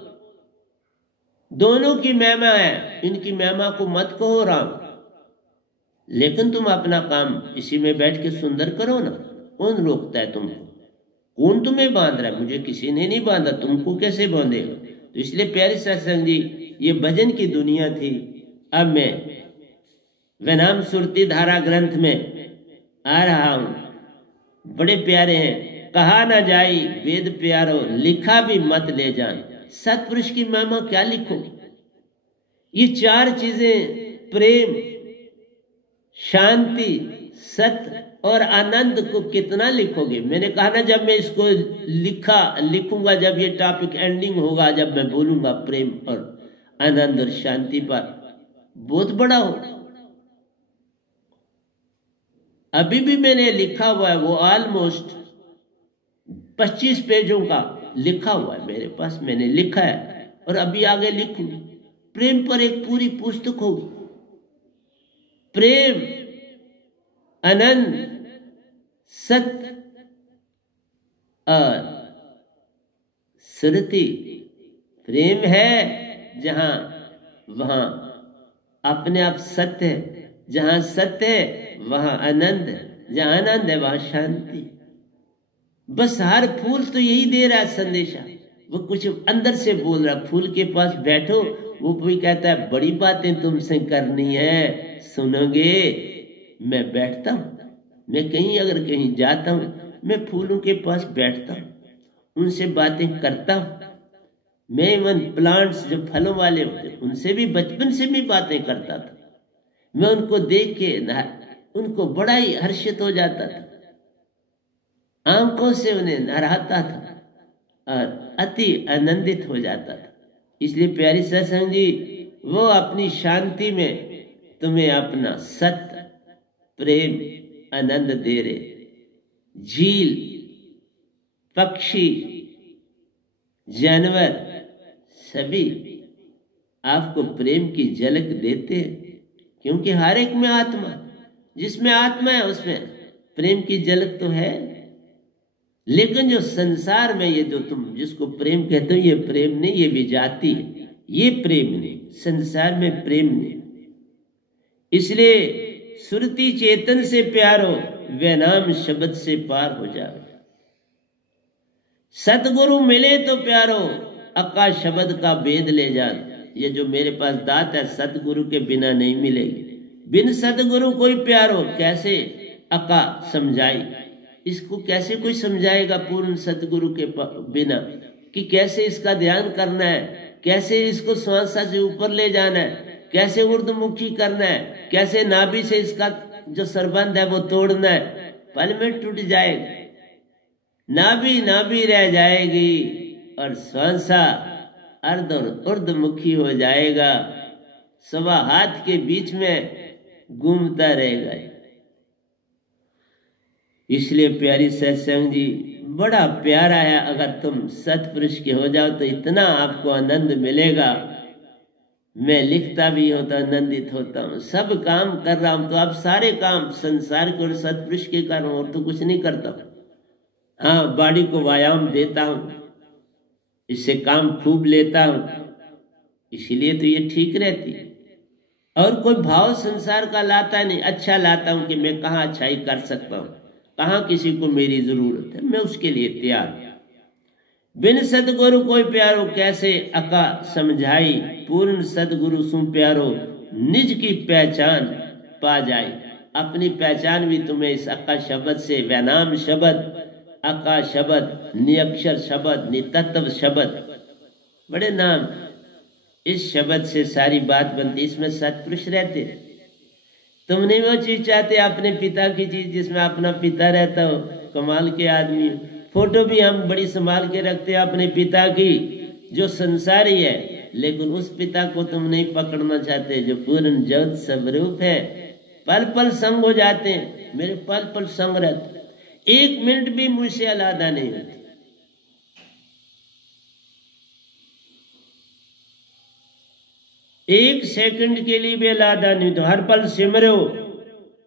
दोनों की महिमा है। इनकी महिमा को मत कहो राम, लेकिन तुम अपना काम इसी में बैठ के सुंदर करो ना। कौन रोकता है तुमको, कौन तुम्हें बांध रहा है? मुझे किसी ने नहीं बांधा, तुमको कैसे बांधेगा? तो इसलिए प्यारी सत्संग जी, ये भजन की दुनिया थी। अब मैं वनाम सुरती धारा ग्रंथ में आ रहा हूं। बड़े प्यारे हैं, कहा ना जाई वेद प्यारो, लिखा भी मत ले जान। सतपुरुष की महिमा क्या लिखोगे? ये 4 चीजें, प्रेम, शांति, सत्य और आनंद को कितना लिखोगे? मैंने कहा ना, जब मैं इसको लिखूंगा, जब ये टॉपिक एंडिंग होगा, जब मैं बोलूंगा प्रेम और आनंद और शांति पर, बहुत बड़ा हो। अभी भी मैंने लिखा हुआ है, वो ऑलमोस्ट 25 पेजों का लिखा हुआ है मेरे पास, मैंने लिखा है और अभी आगे लिखूंगा। प्रेम पर एक पूरी पुस्तक होगी। प्रेम, आनंद, सत्य और सुरति। प्रेम है जहां, वहां अपने आप सत्य है, जहां सत्य है वहां आनंद है, जहां आनंद है वहां शांति। बस हर फूल तो यही दे रहा है संदेशा, वो कुछ अंदर से बोल रहा। फूल के पास बैठो, वो भी कहता है बड़ी बातें तुमसे करनी है, सुनोगे? मैं बैठता हूं, मैं कहीं अगर कहीं जाता हूं, मैं फूलों के पास बैठता हूं, उनसे बातें करता हूं। मैं इवन प्लांट्स जो फलों वाले होते, उनसे भी बचपन से भी बातें करता था। मैं उनको देख के उनको बड़ा ही हर्षित हो जाता था, आंखों से उन्हें नहलाता था और अति आनंदित हो जाता था। इसलिए प्यारी सत्संग जी, वो अपनी शांति में तुम्हें अपना सत्य, प्रेम, आनंद दे रहे। झील, पक्षी, जानवर सभी आपको प्रेम की झलक देते हैं, क्योंकि हर एक में आत्मा, जिसमें आत्मा है उसमें प्रेम की झलक तो है। लेकिन जो संसार में ये जो तुम जिसको प्रेम कहते हो, ये प्रेम नहीं, ये विजाति है, ये प्रेम नहीं, संसार में प्रेम नहीं। इसलिए सुरती चेतन से प्यारो, वे नाम शब्द से पार हो जाओ। सतगुरु मिले तो प्यारो, अक्का शब्द का भेद ले जान। ये जो मेरे पास दात है, सतगुरु के बिना नहीं मिलेगी। बिन सतगुरु कोई प्यारो, कैसे अक्का समझाई? इसको कैसे कोई समझाएगा पूर्ण सतगुरु के बिना, कि कैसे इसका ध्यान करना है, कैसे इसको श्वासा से ऊपर ले जाना है, कैसे ऊर्ध्वमुखी करना है, कैसे नाभि से इसका जो सरबंध है वो तोड़ना है। पल में टूट जाएगा, नाभि नाभि रह जाएगी और श्वासा अर्ध और ऊर्ध्वमुखी हो जाएगा, सवा हाथ के बीच में घूमता रहेगा। इसलिए प्यारी सत्संग जी, बड़ा प्यारा है। अगर तुम सतपुरुष के हो जाओ तो इतना आपको आनंद मिलेगा। मैं लिखता भी हूं तो आनंदित होता हूँ, सब काम कर रहा हूं तो अब सारे काम संसार के और सतपुरुष के कर रहा हूं, और तो कुछ नहीं करता हूं। हाँ, बॉडी को व्यायाम देता हूं, इससे काम खूब लेता हूं, इसीलिए तो ये ठीक रहती है। और कोई भाव संसार का लाता नहीं, अच्छा लाता हूं कि मैं कहाँ अच्छाई कर सकता हूं, कहाँ किसी को मेरी जरूरत है, मैं उसके लिए तैयार हूं। बिन सतगुरु कोई प्यारो कैसे अका समझाई, पूर्ण सतगुरु सु प्यारो निज की पहचान पा जाए। अपनी पहचान भी तुम्हें इस अका शब्द से, वैनाम शब्द, अका शब्द, निअक्षर शब्द, नितत्व शब्द, बड़े नाम, इस शब्द से सारी बात बनती। इसमें सत्पुरुष रहते। तुम नहीं वो चीज चाहते अपने पिता की चीज जिसमें अपना पिता रहता हो, कमाल के आदमी। फोटो भी हम बड़ी संभाल के रखते हैं अपने पिता की जो संसारी है, लेकिन उस पिता को तुम नहीं पकड़ना चाहते जो पूर्ण ज्योत स्वरूप है। पल पल संग हो जाते हैं, मेरे पल पल संग रहते, एक मिनट भी मुझसे अलग नहीं होते। एक सेकंड के लिए भी अलादा नहीं, तो हर पल सिमरो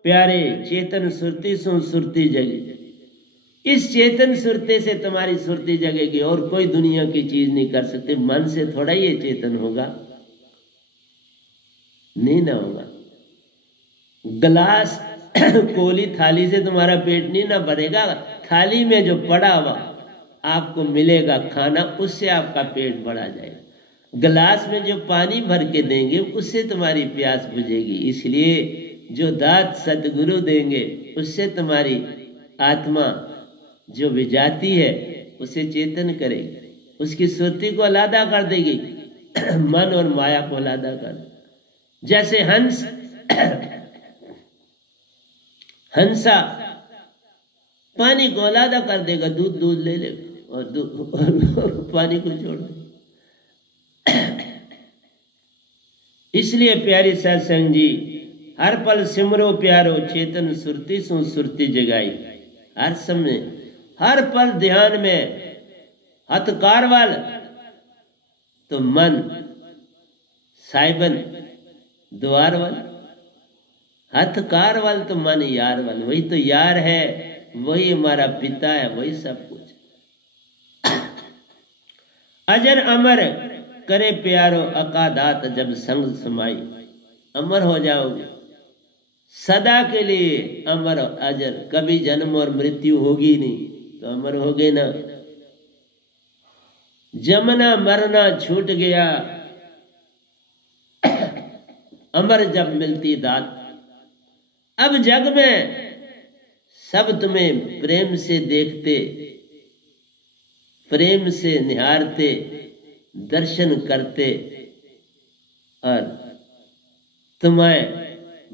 प्यारे चेतन सुरती सो सुरती जगे। इस चेतन सुरते से तुम्हारी सुरती जगेगी, और कोई दुनिया की चीज नहीं कर सकते। मन से थोड़ा ये चेतन होगा, नहीं ना होगा। गिलास कोली थाली से तुम्हारा पेट नहीं ना भरेगा, थाली में जो पड़ा हुआ आपको मिलेगा खाना, उससे आपका पेट भरा जाएगा। गिलास में जो पानी भर के देंगे उससे तुम्हारी प्यास बुझेगी। इसलिए जो दात सतगुरु देंगे उससे तुम्हारी आत्मा जो विजाती है उसे चेतन करेगी, उसकी सुरती को अलादा कर देगी, मन और माया को अलादा कर देगी। जैसे हंस हंसा पानी को अलादा कर देगा, दूध दूध ले लेगा और पानी को छोड़ देगा। इसलिए प्यारी सत्संग जी, हर पल सिमरो प्यारो चेतन सुरती सु सुरती जगाई। हर समय हर पल ध्यान में हथकार वाल तो मन साइबन द्वार वाल, हथकार वाल तो मन यार वाल। वही तो यार है, वही हमारा पिता है, वही सब कुछ। अजर अमर करे प्यारो अकादात जब संग समाई। अमर हो जाओगे सदा के लिए, अमर अजर, कभी जन्म और मृत्यु होगी नहीं तो अमर हो गए ना। जमना मरना छूट गया, अमर जब मिलती दात। अब जग में सब तुम्हें प्रेम से देखते, प्रेम से निहारते, दर्शन करते और तुम्हें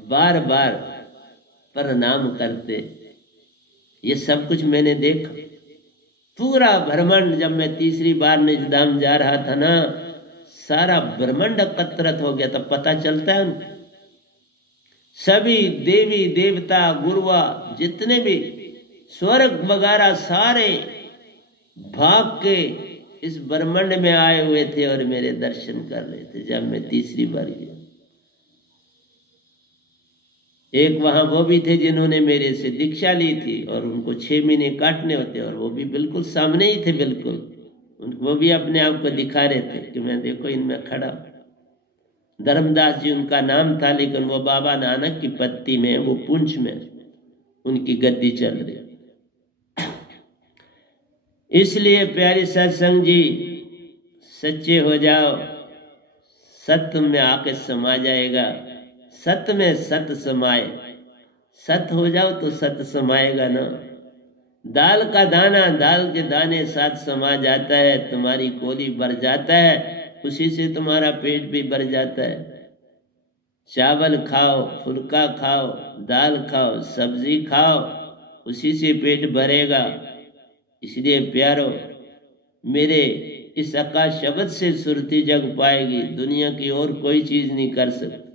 बार बार प्रणाम करते। ये सब कुछ मैंने देखा। पूरा ब्रह्मांड, जब मैं तीसरी बार निजधाम जा रहा था ना, सारा ब्रह्मांड एकत्रित हो गया। तब पता चलता है उनको, सभी देवी देवता गुरुआ जितने भी स्वर्ग वगैरह सारे भाग के इस ब्रह्मांड में आए हुए थे और मेरे दर्शन कर रहे थे जब मैं तीसरी बार गया। एक वहां वो भी थे जिन्होंने मेरे से दीक्षा ली थी और उनको 6 महीने काटने होते, और वो भी बिल्कुल सामने ही थे, बिल्कुल। वो भी अपने आप को दिखा रहे थे कि मैं देखो इनमें खड़ा। धर्मदास जी उनका नाम था, लेकिन वो बाबा नानक की पत्ती में, वो पुंछ में उनकी गद्दी चल रही। इसलिए प्यारी सत्संग जी, सच्चे हो जाओ, सत्य में आके समा जाएगा। सत्य में सत्य समाए, सत्य हो जाओ तो सत्य समाएगा ना। दाल का दाना दाल के दाने साथ समा जाता है, तुम्हारी कोली भर जाता है, उसी से तुम्हारा पेट भी भर जाता है। चावल खाओ, फुल्का खाओ, दाल खाओ, सब्जी खाओ, उसी से पेट भरेगा। इसलिए प्यारो, मेरे इस आकाश शब्द से सुरती जग पाएगी, दुनिया की और कोई चीज नहीं कर सकती।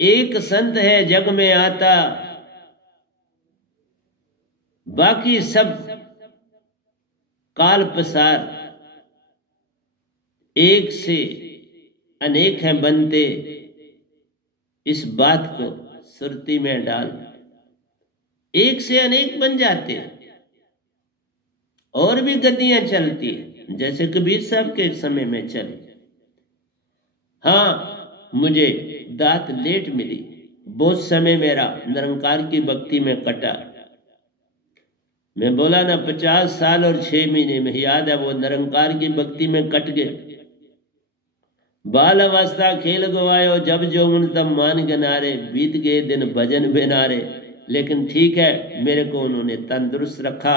एक संत है जग में आता, बाकी सब काल पसार। एक से अनेक हैं बनते, इस बात को सुरती में डाल। एक से अनेक बन जाते हैं, और भी गतियां चलती हैं, जैसे कबीर साहब के समय में चली। हाँ, मुझे दात लेट मिली, बहुत समय मेरा निरंकार की भक्ति में कटा। मैं बोला ना 50 साल और 6 महीने में, याद है वो निरंकार की भक्ति में कट गए। बाल अवस्था खेल गवायो, जब जौवन तब मान गनारे, बीत गए दिन भजन बेनारे। लेकिन ठीक है, मेरे को उन्होंने तंदुरुस्त रखा,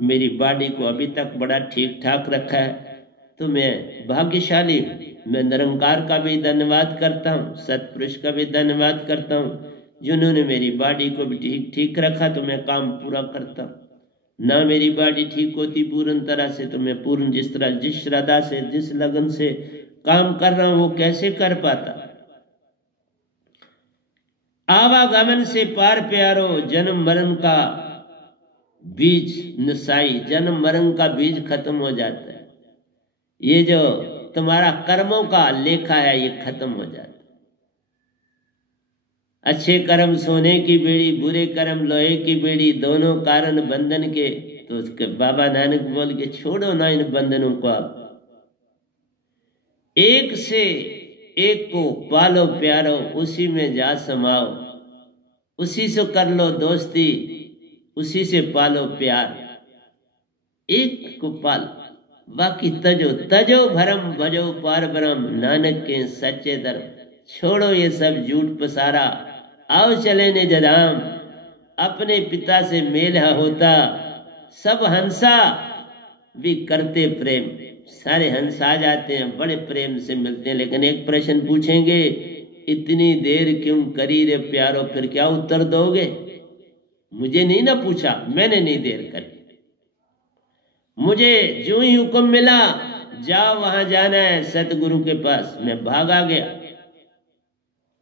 मेरी बॉडी को अभी तक बड़ा ठीक ठाक रखा है। तो मैं भाग्यशाली हूँ। मैं निरंकार का भी धन्यवाद करता हूँ, सतपुरुष का भी धन्यवाद करता हूँ, जिन्होंने मेरी बॉडी को भी ठीक ठीक रखा तो मैं काम पूरा करता हूँ। ना मेरी बॉडी ठीक होती पूर्ण तरह से तो मैं पूर्ण जिस तरह, जिस श्रद्धा से, जिस लगन से काम कर रहा हूं वो कैसे कर पाता। आवागमन से पार प्यारो, जन्म मरण का बीज नसाई, जन्म मरण का बीज खत्म हो जाता है। ये जो तुम्हारा कर्मों का लेखा है ये खत्म हो जाता है। अच्छे कर्म सोने की बेड़ी, बुरे कर्म लोहे की बेड़ी, दोनों कारण बंधन के। तो उसके बाबा नानक बोल के छोड़ो ना इन बंधनों को, आप एक से एक को पालो प्यारो, उसी में जा समाओ, उसी से कर लो दोस्ती, उसी से पालो प्यार। एक को पाल, बाकी तजो तजो भरम, भजो पार ब्रह्म, नानक के सच्चे धर्म। छोड़ो ये सब झूठ पसारा, आओ चले निज धाम, अपने पिता से मेल होता, सब हंसा भी करते प्रेम। सारे हंस आ जाते हैं, बड़े प्रेम से मिलते हैं। लेकिन एक प्रश्न पूछेंगे, इतनी देर क्यों करी रे प्यारो, फिर क्या उत्तर दोगे? मुझे नहीं ना पूछा, मैंने नहीं देर करी। मुझे जो ही हुक्म मिला, जाओ वहां जाना है सतगुरु के पास, मैं भागा गया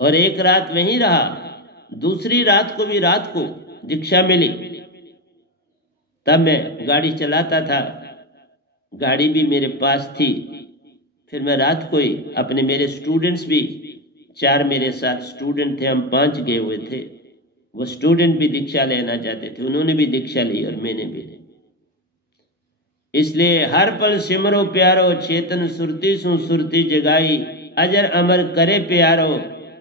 और एक रात वहीं रहा। दूसरी रात को भी रात को दीक्षा मिली, तब मैं गाड़ी चलाता था, गाड़ी भी मेरे पास थी। फिर मैं रात को ही अपने, मेरे स्टूडेंट्स भी 4 मेरे साथ स्टूडेंट थे, हम 5 गए हुए थे। वो स्टूडेंट भी दीक्षा लेना चाहते थे, उन्होंने भी दीक्षा ली और मैंने भी ली। इसलिए हर पल सिमरो प्यारो, चेतन सुरती सु सुरती जगाई, अजर अमर करे प्यारो,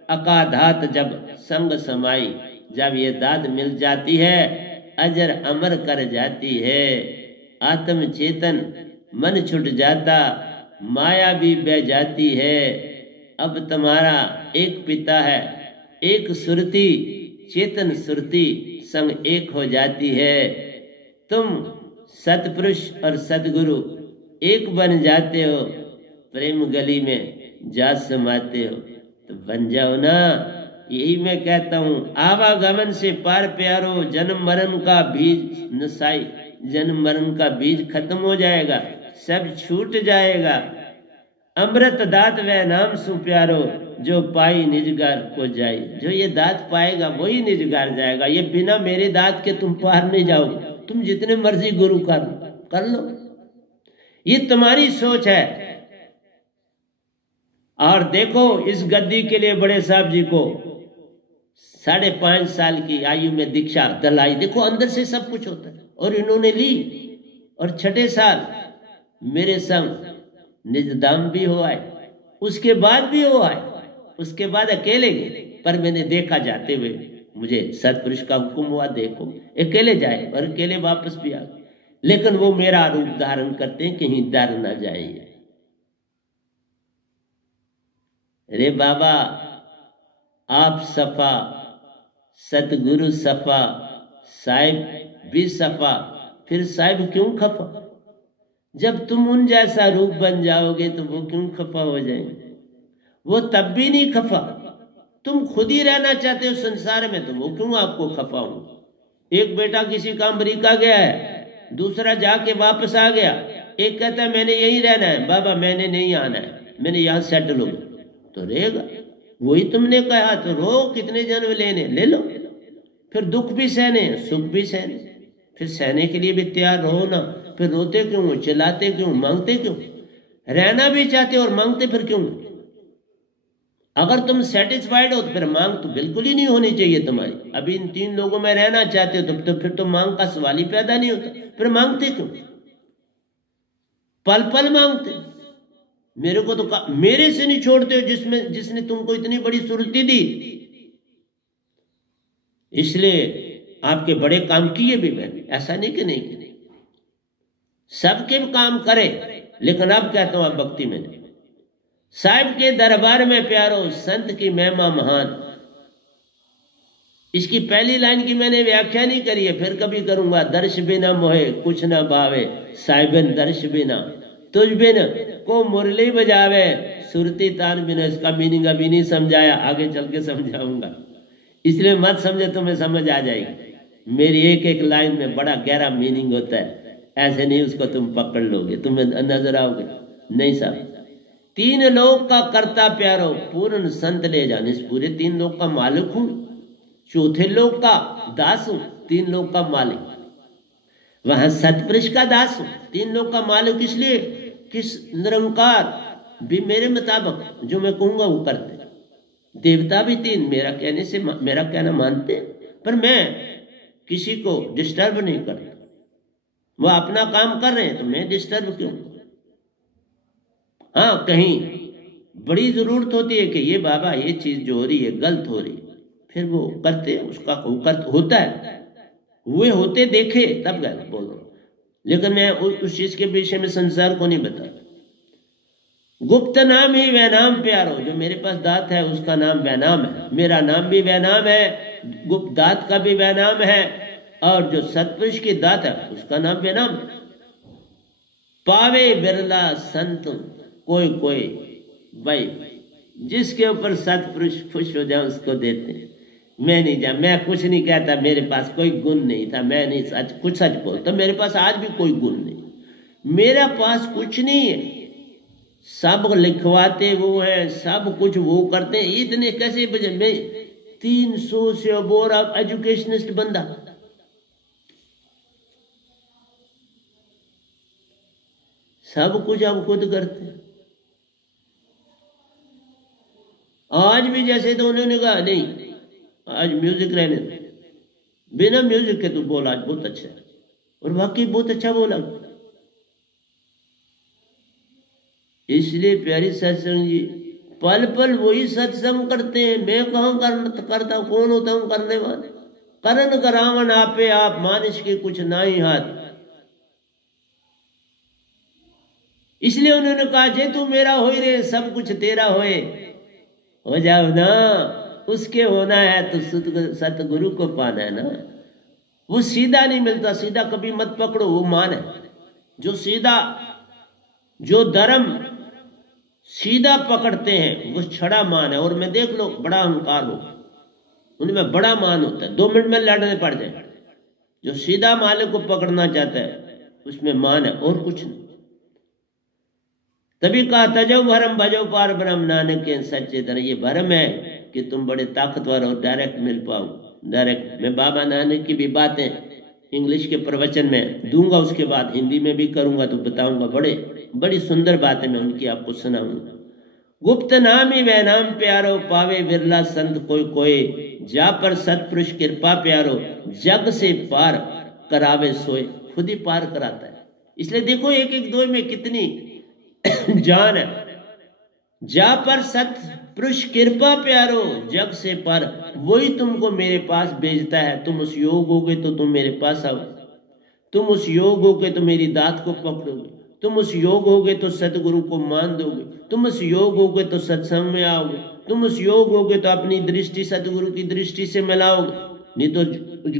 अकाधात जब संग समाई। जब ये दात मिल जाती है, अजर अमर कर जाती है, आत्म चेतन मन छुट जाता, माया भी बह जाती है। अब तुम्हारा एक पिता है, एक सुरती, चेतन सुरती संग एक हो जाती है। तुम सतपुरुष और सतगुरु एक बन जाते हो, प्रेम गली में जा समाते हो, तो बन जाओ ना। यही मैं कहता हूँ, आवागमन से पार प्यारो, जन्म मरण का बीज नसाई। जन्म मरण का बीज खत्म हो जाएगा, सब छूट जाएगा। अमृत दात वह नाम सु प्यारो, जो पाई निजगार को जाए। जो ये दात पाएगा वही निजगार जाएगा। ये बिना मेरे दात के तुम पार नहीं जाओगे। तुम जितने मर्जी गुरु कर लो, ये तुम्हारी सोच है। और देखो, इस गद्दी के लिए बड़े साहब जी को 5.5 साल की आयु में दीक्षा दिलाई। देखो अंदर से सब कुछ होता है, और इन्होंने ली। और 6ठे साल मेरे संग निजधाम भी हो आए, उसके बाद भी हो आए, उसके बाद अकेले गए। पर मैंने देखा जाते हुए, मुझे सतपुरुष का हुक्म हुआ, देखो अकेले जाए, और अकेले वापस भी आ गए। लेकिन वो मेरा रूप धारण करते हैं, कहीं डर ना जाए। अरे बाबा, आप सफा, सतगुरु सफा, साहिब भी सफा, फिर साहिब क्यों खफा? जब तुम उन जैसा रूप बन जाओगे तो वो क्यों खफा हो जाएंगे? वो तब भी नहीं खफा। तुम खुद ही रहना चाहते हो संसार में, तो वो क्यों आपको खफा हो? एक बेटा किसी का अमेरिका गया है, दूसरा जाके वापस आ गया। एक कहता है मैंने यही रहना है, बाबा मैंने नहीं आना है, मैंने यहाँ सेटल हो गया। तो रहेगा, वही तुमने कहा तो रो, कितने जन्म लेने ले लो। फिर दुख भी सहने, सुख भी सहने, फिर सहने के लिए भी तैयार रहो ना। फिर रोते क्यों, चिल्लाते क्यों, मांगते क्यों? रहना भी चाहते और मांगते फिर क्यों? अगर तुम सेटिस्फाइड हो तो फिर मांग तो बिल्कुल ही नहीं होनी चाहिए तुम्हारी। अभी इन 3 लोगों में रहना चाहते हो तो फिर तो मांग का सवाल ही पैदा नहीं होता। फिर मांगते क्यों? पल पल मांगते। मेरे को तो मेरे से नहीं छोड़ते हो, जिसने तुमको इतनी बड़ी सुरती दी। इसलिए आपके बड़े काम किए भी मैंने, ऐसा नहीं कि नहीं किए। सबके काम करे, लेकिन अब कहता हूं अब भक्ति में नहीं। साहिब के दरबार में प्यारो संत की महिमा महान। इसकी पहली लाइन की मैंने व्याख्या नहीं करी है, फिर कभी करूंगा। दर्श बिना मोहे कुछ न भावे, साहिबन दर्श बिना तुझ बिन को मुरली बजावे, सुरती तान बिना। इसका मीनिंग अभी नहीं समझाया, आगे चल के समझाऊंगा, इसलिए मत समझे, तुम्हें समझ आ जाएगी। मेरी एक एक लाइन में बड़ा गहरा मीनिंग होता है, ऐसे नहीं उसको तुम पकड़ लोगे, तुम्हें नजर आओगे नहीं साहब। तीन लोक का करता प्यारो, पूर्ण संत ले जाने। इस पूरे तीन लोक का मालिक हूं, चौथे लोक का दास हूं, तीन लोक का मालिक। वहां सतपुरुष का दास हूं, तीन लोक का मालिक इसलिए किस निरंकार भी मेरे मुताबिक जो मैं कहूंगा वो करते। देवता भी तीन मेरा कहने से, मेरा कहना मानते, पर मैं किसी को डिस्टर्ब नहीं करता। वो अपना काम कर रहे हैं तो मैं डिस्टर्ब क्यों? हाँ, कहीं बड़ी जरूरत होती है कि ये बाबा ये चीज जो हो रही है गलत हो रही है, फिर वो करते, उसका होता है, हुए होते देखे तब गलत बोल रहा हूं। लेकिन मैं उस चीज के विषय में संसार को नहीं बता। गुप्त नाम ही वह नाम प्यारो, जो मेरे पास दात है उसका नाम वह नाम है, मेरा नाम भी वह नाम है, गुप्त दात का भी वह नाम है, और जो सतपुरुष की दात है उसका नाम वह नाम है। पावे बिरला संत कोई कोई, भाई जिसके ऊपर सतपुरुष खुश हो जाए उसको देते हैं। मैं नहीं जा, मैं कुछ नहीं कहता, मेरे पास कोई गुण नहीं था, मैं नहीं सच बोलता, मेरे पास आज भी कोई गुण नहीं, मेरा पास कुछ नहीं है। सब लिखवाते वो है, सब कुछ वो करते हैं, इतने कैसे बजे? मैं 300 से अबोर एजुकेशनिस्ट बंदा, सब कुछ आप खुद करते हैं। आज भी जैसे तो उन्होंने कहा नहीं आज म्यूजिक रहने दो, बिना म्यूजिक के तो बोला आज बहुत अच्छा है, और वाकई बहुत अच्छा बोला। इसलिए प्यारी सत्संग जी पल पल वही सत्संग करते हैं। मैं कहाँ करता, कौन होता हूं करने वाले? करन करावन आपे आप, मानिश के कुछ ना ही हाथ। इसलिए उन्होंने कहा जे तू मेरा हो ही रे, सब कुछ तेरा होए, हो जाओ ना, उसके होना है तो सतगुरु को पाना है ना। वो सीधा नहीं मिलता, सीधा कभी मत पकड़ो, वो मान है जो सीधा, जो धर्म सीधा पकड़ते हैं वो छड़ा मान है। और मैं देख लो बड़ा अहंकार हो, उनमें बड़ा मान होता है, 2 मिनट में लड़ने पड़ जाए। जो सीधा मालिक को पकड़ना चाहता है उसमें मान है और कुछ नहीं। तभी कहा तजो भरम भजो पार ब्रह्म, नानक के सच्चे तरह। ये भरम है कि तुम बड़े ताकतवर और डायरेक्ट मिल पाओ, डायरेक्ट। मैं बाबा नानक की भी बातें इंग्लिश के प्रवचन में दूंगा, उसके बाद हिंदी में भी करूंगा तो बताऊंगा, बड़ी सुंदर बातें मैं उनकी आपको सुनाऊंगा। गुप्त नाम ही वह नाम प्यारो, पावे बिरला संत कोई कोई, जा पर सतपुरुष कृपा प्यारो, जग से पार करावे सोए। खुद ही पार कराता है। इसलिए देखो एक एक दो में कितनी जान है। जा पर सतपुरुष कृपा प्यारो, जग से पार, वही तुमको मेरे पास भेजता है। तुम उस योग होगे तो तुम मेरे पास आओ, तुम उस योग होगे तो मेरी दात को पकड़ोगे, तुम उस योग होगे तो सतगुरु को मान दोगे, तुम उस योग होगे तो सत्संग में आओगे, तुम उस योग होगे तो अपनी दृष्टि सतगुरु की दृष्टि से मिलाओगे। नहीं तो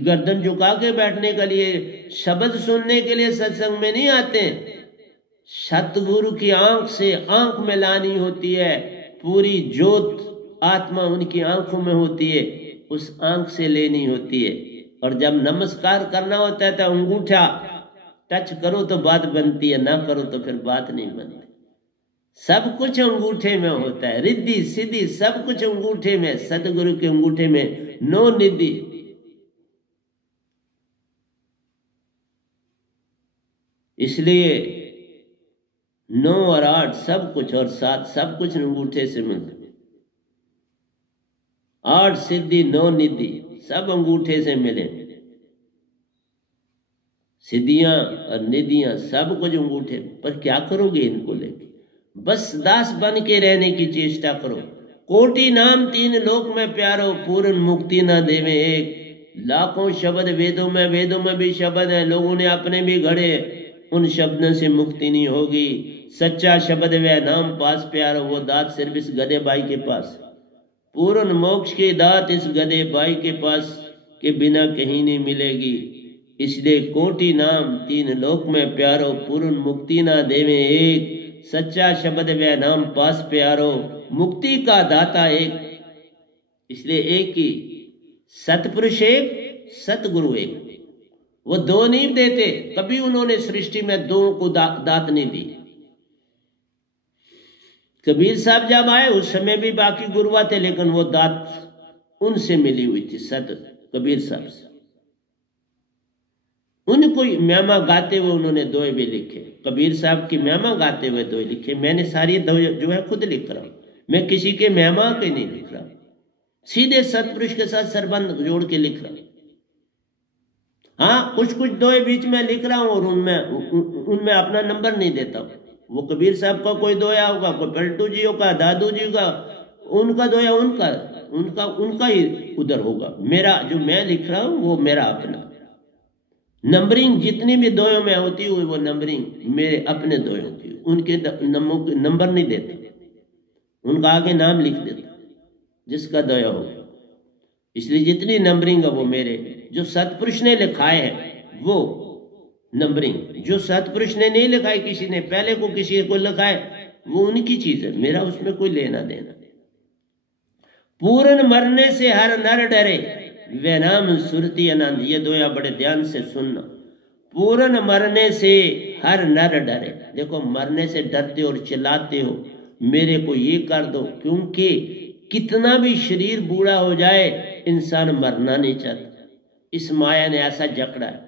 गर्दन झुका के बैठने के लिए, शब्द सुनने के लिए सत्संग में नहीं आते। सतगुरु की आंख से आंख में लानी होती है, पूरी ज्योत आत्मा उनकी आंखों में होती है, उस आंख से लेनी होती है। और जब नमस्कार करना होता है तो अंगूठा टच करो तो बात बनती है, ना करो तो फिर बात नहीं बनती। सब कुछ अंगूठे में होता है, रिद्धि सिद्धि सब कुछ अंगूठे में, सतगुरु के अंगूठे में नो निधि। इसलिए 9 और 8 सब कुछ, और 7 सब कुछ अंगूठे से मिलते। 8 सिद्धि 9 निधि सब अंगूठे से मिले। सिद्धियां और निधियां सब कुछ अंगूठे। पर क्या करोगे इनको लेके? बस दास बन के रहने की चेष्टा करो। कोटि नाम 3 लोक में प्यारो, पूर्ण मुक्ति ना देवे एक। लाखों शब्द वेदों में भी शब्द है, लोगों ने अपने भी घड़े, उन शब्दों से मुक्ति नहीं होगी। सच्चा शब्द व नाम पास प्यारो, वो दात सिर्फ इस गधे भाई के पास, पूर्ण मोक्ष की दात इस गधे भाई के पास के बिना कहीं नहीं मिलेगी। इसलिए कोटि नाम तीन लोक में प्यारो, पूर्ण मुक्ति ना देवे एक। सच्चा शब्द व नाम पास प्यारो, मुक्ति का दाता एक। इसलिए एक ही सतपुरुष एक, सतगुरु एक। वो दो नहीं देते, कभी उन्होंने सृष्टि में दो को दात नहीं दी। कबीर साहब जब आए उस समय भी बाकी गुरुआ थे, लेकिन वो दात उनसे मिली हुई थी, सत कबीर साहब से। उनको म्यामा गाते हुए उन्होंने दोए भी लिखे, कबीर साहब की म्यामा गाते हुए दोए लिखे। मैंने सारी दोए जो है खुद लिख रहा हूं, मैं किसी के म्यामा के नहीं लिख रहा, सीधे सतपुरुष के साथ सरबंध जोड़ के लिख रहा हूं। हाँ, कुछ कुछ दोए बीच में लिख रहा हूं और उनमें अपना नंबर नहीं देता हूं। वो कबीर साहब का कोई दोया होगा, कोई पलटू जी का, दादू जी का, उनका दोया उनका उनका उनका ही उधर होगा। मेरा जो मैं लिख रहा हूं वो मेरा अपना। नंबरिंग जितनी भी दोयों में होती हुई वो नंबरिंग मेरे अपने दोयों की, उनके नंबर नहीं देता, उनका आगे नाम लिख देता जिसका दोया होगा। इसलिए जितनी नंबरिंग है वो मेरे, जो सतपुरुष ने लिखाए है वो नंबरिंग, जो सतपुरुष ने नहीं लिखाई, किसी ने पहले को किसी को लिखाए, वो उनकी चीज है, मेरा उसमें कोई लेना देना। पूर्ण मरने से हर नर डरे, वे नाम सुरती आनंद। ये दोया बड़े ध्यान से सुनना। पूर्ण मरने से हर नर डरे। देखो, मरने से डरते हो और चिल्लाते हो मेरे को ये कर दो, क्योंकि कितना भी शरीर बूढ़ा हो जाए इंसान मरना नहीं चाहता। इस माया ने ऐसा जकड़ा है,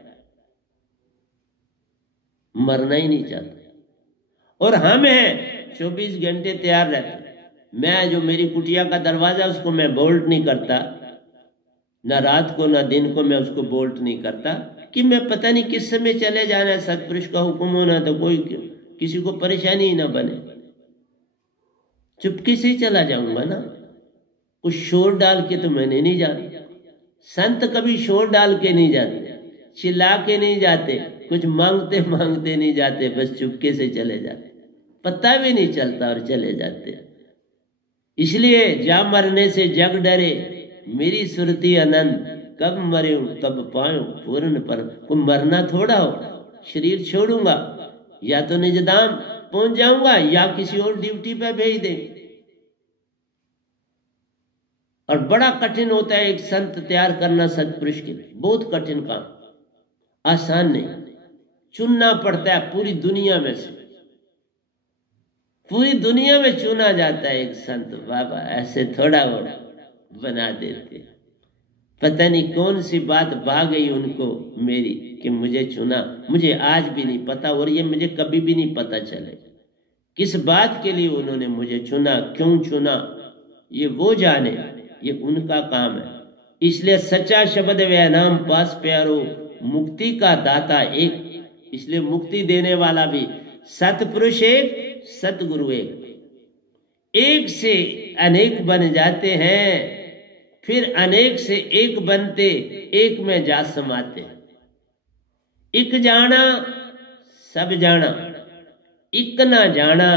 मरना ही नहीं चाहता। और हम हैं 24 घंटे तैयार रहते। मैं जो मेरी कुटिया का दरवाजा उसको मैं बोल्ट नहीं करता, ना रात को ना दिन को मैं उसको बोल्ट नहीं करता, कि मैं पता नहीं किस समय चले जाना है। सतपुरुष का हुक्म होना तो कोई किसी को परेशानी ही ना बने, चुपके से ही चला जाऊंगा ना। कुछ शोर डाल के तो मैंने नहीं जाना। संत कभी शोर डाल के नहीं जाते, चिल्ला के नहीं जाते, कुछ मांगते मांगते नहीं जाते, बस चुपके से चले जाते, पता भी नहीं चलता और चले जाते। इसलिए जा मरने से जग डरे, मेरी सुरती अनंत। कब मरे कब पायो पूर्ण पर। को मरना थोड़ा हो, शरीर छोड़ूंगा, या तो निजधाम पहुंच जाऊंगा या किसी और ड्यूटी पे भेज दे। और बड़ा कठिन होता है एक संत तैयार करना सतपुरुष के लिए, बहुत कठिन काम, आसान नहीं। चुनना पड़ता है पूरी दुनिया में से, पूरी दुनिया में चुना जाता है एक संत। बाबा ऐसे थोड़ा वो बना देते। पता नहीं कौन सी बात भाग गई उनको मेरी कि मुझे चुना, मुझे आज भी नहीं पता, और ये मुझे कभी भी नहीं पता चलेगा किस बात के लिए उन्होंने मुझे चुना, क्यों चुना, ये वो जाने, ये उनका काम है। इसलिए सच्चा शब्द व नाम पास प्यारो, मुक्ति का दाता एक। इसलिए मुक्ति देने वाला भी सतपुरुष एक, सतगुरु एक। एक से अनेक बन जाते हैं, फिर अनेक से एक बनते, एक में जा समाते। इक जाना सब जाना, इक ना जाना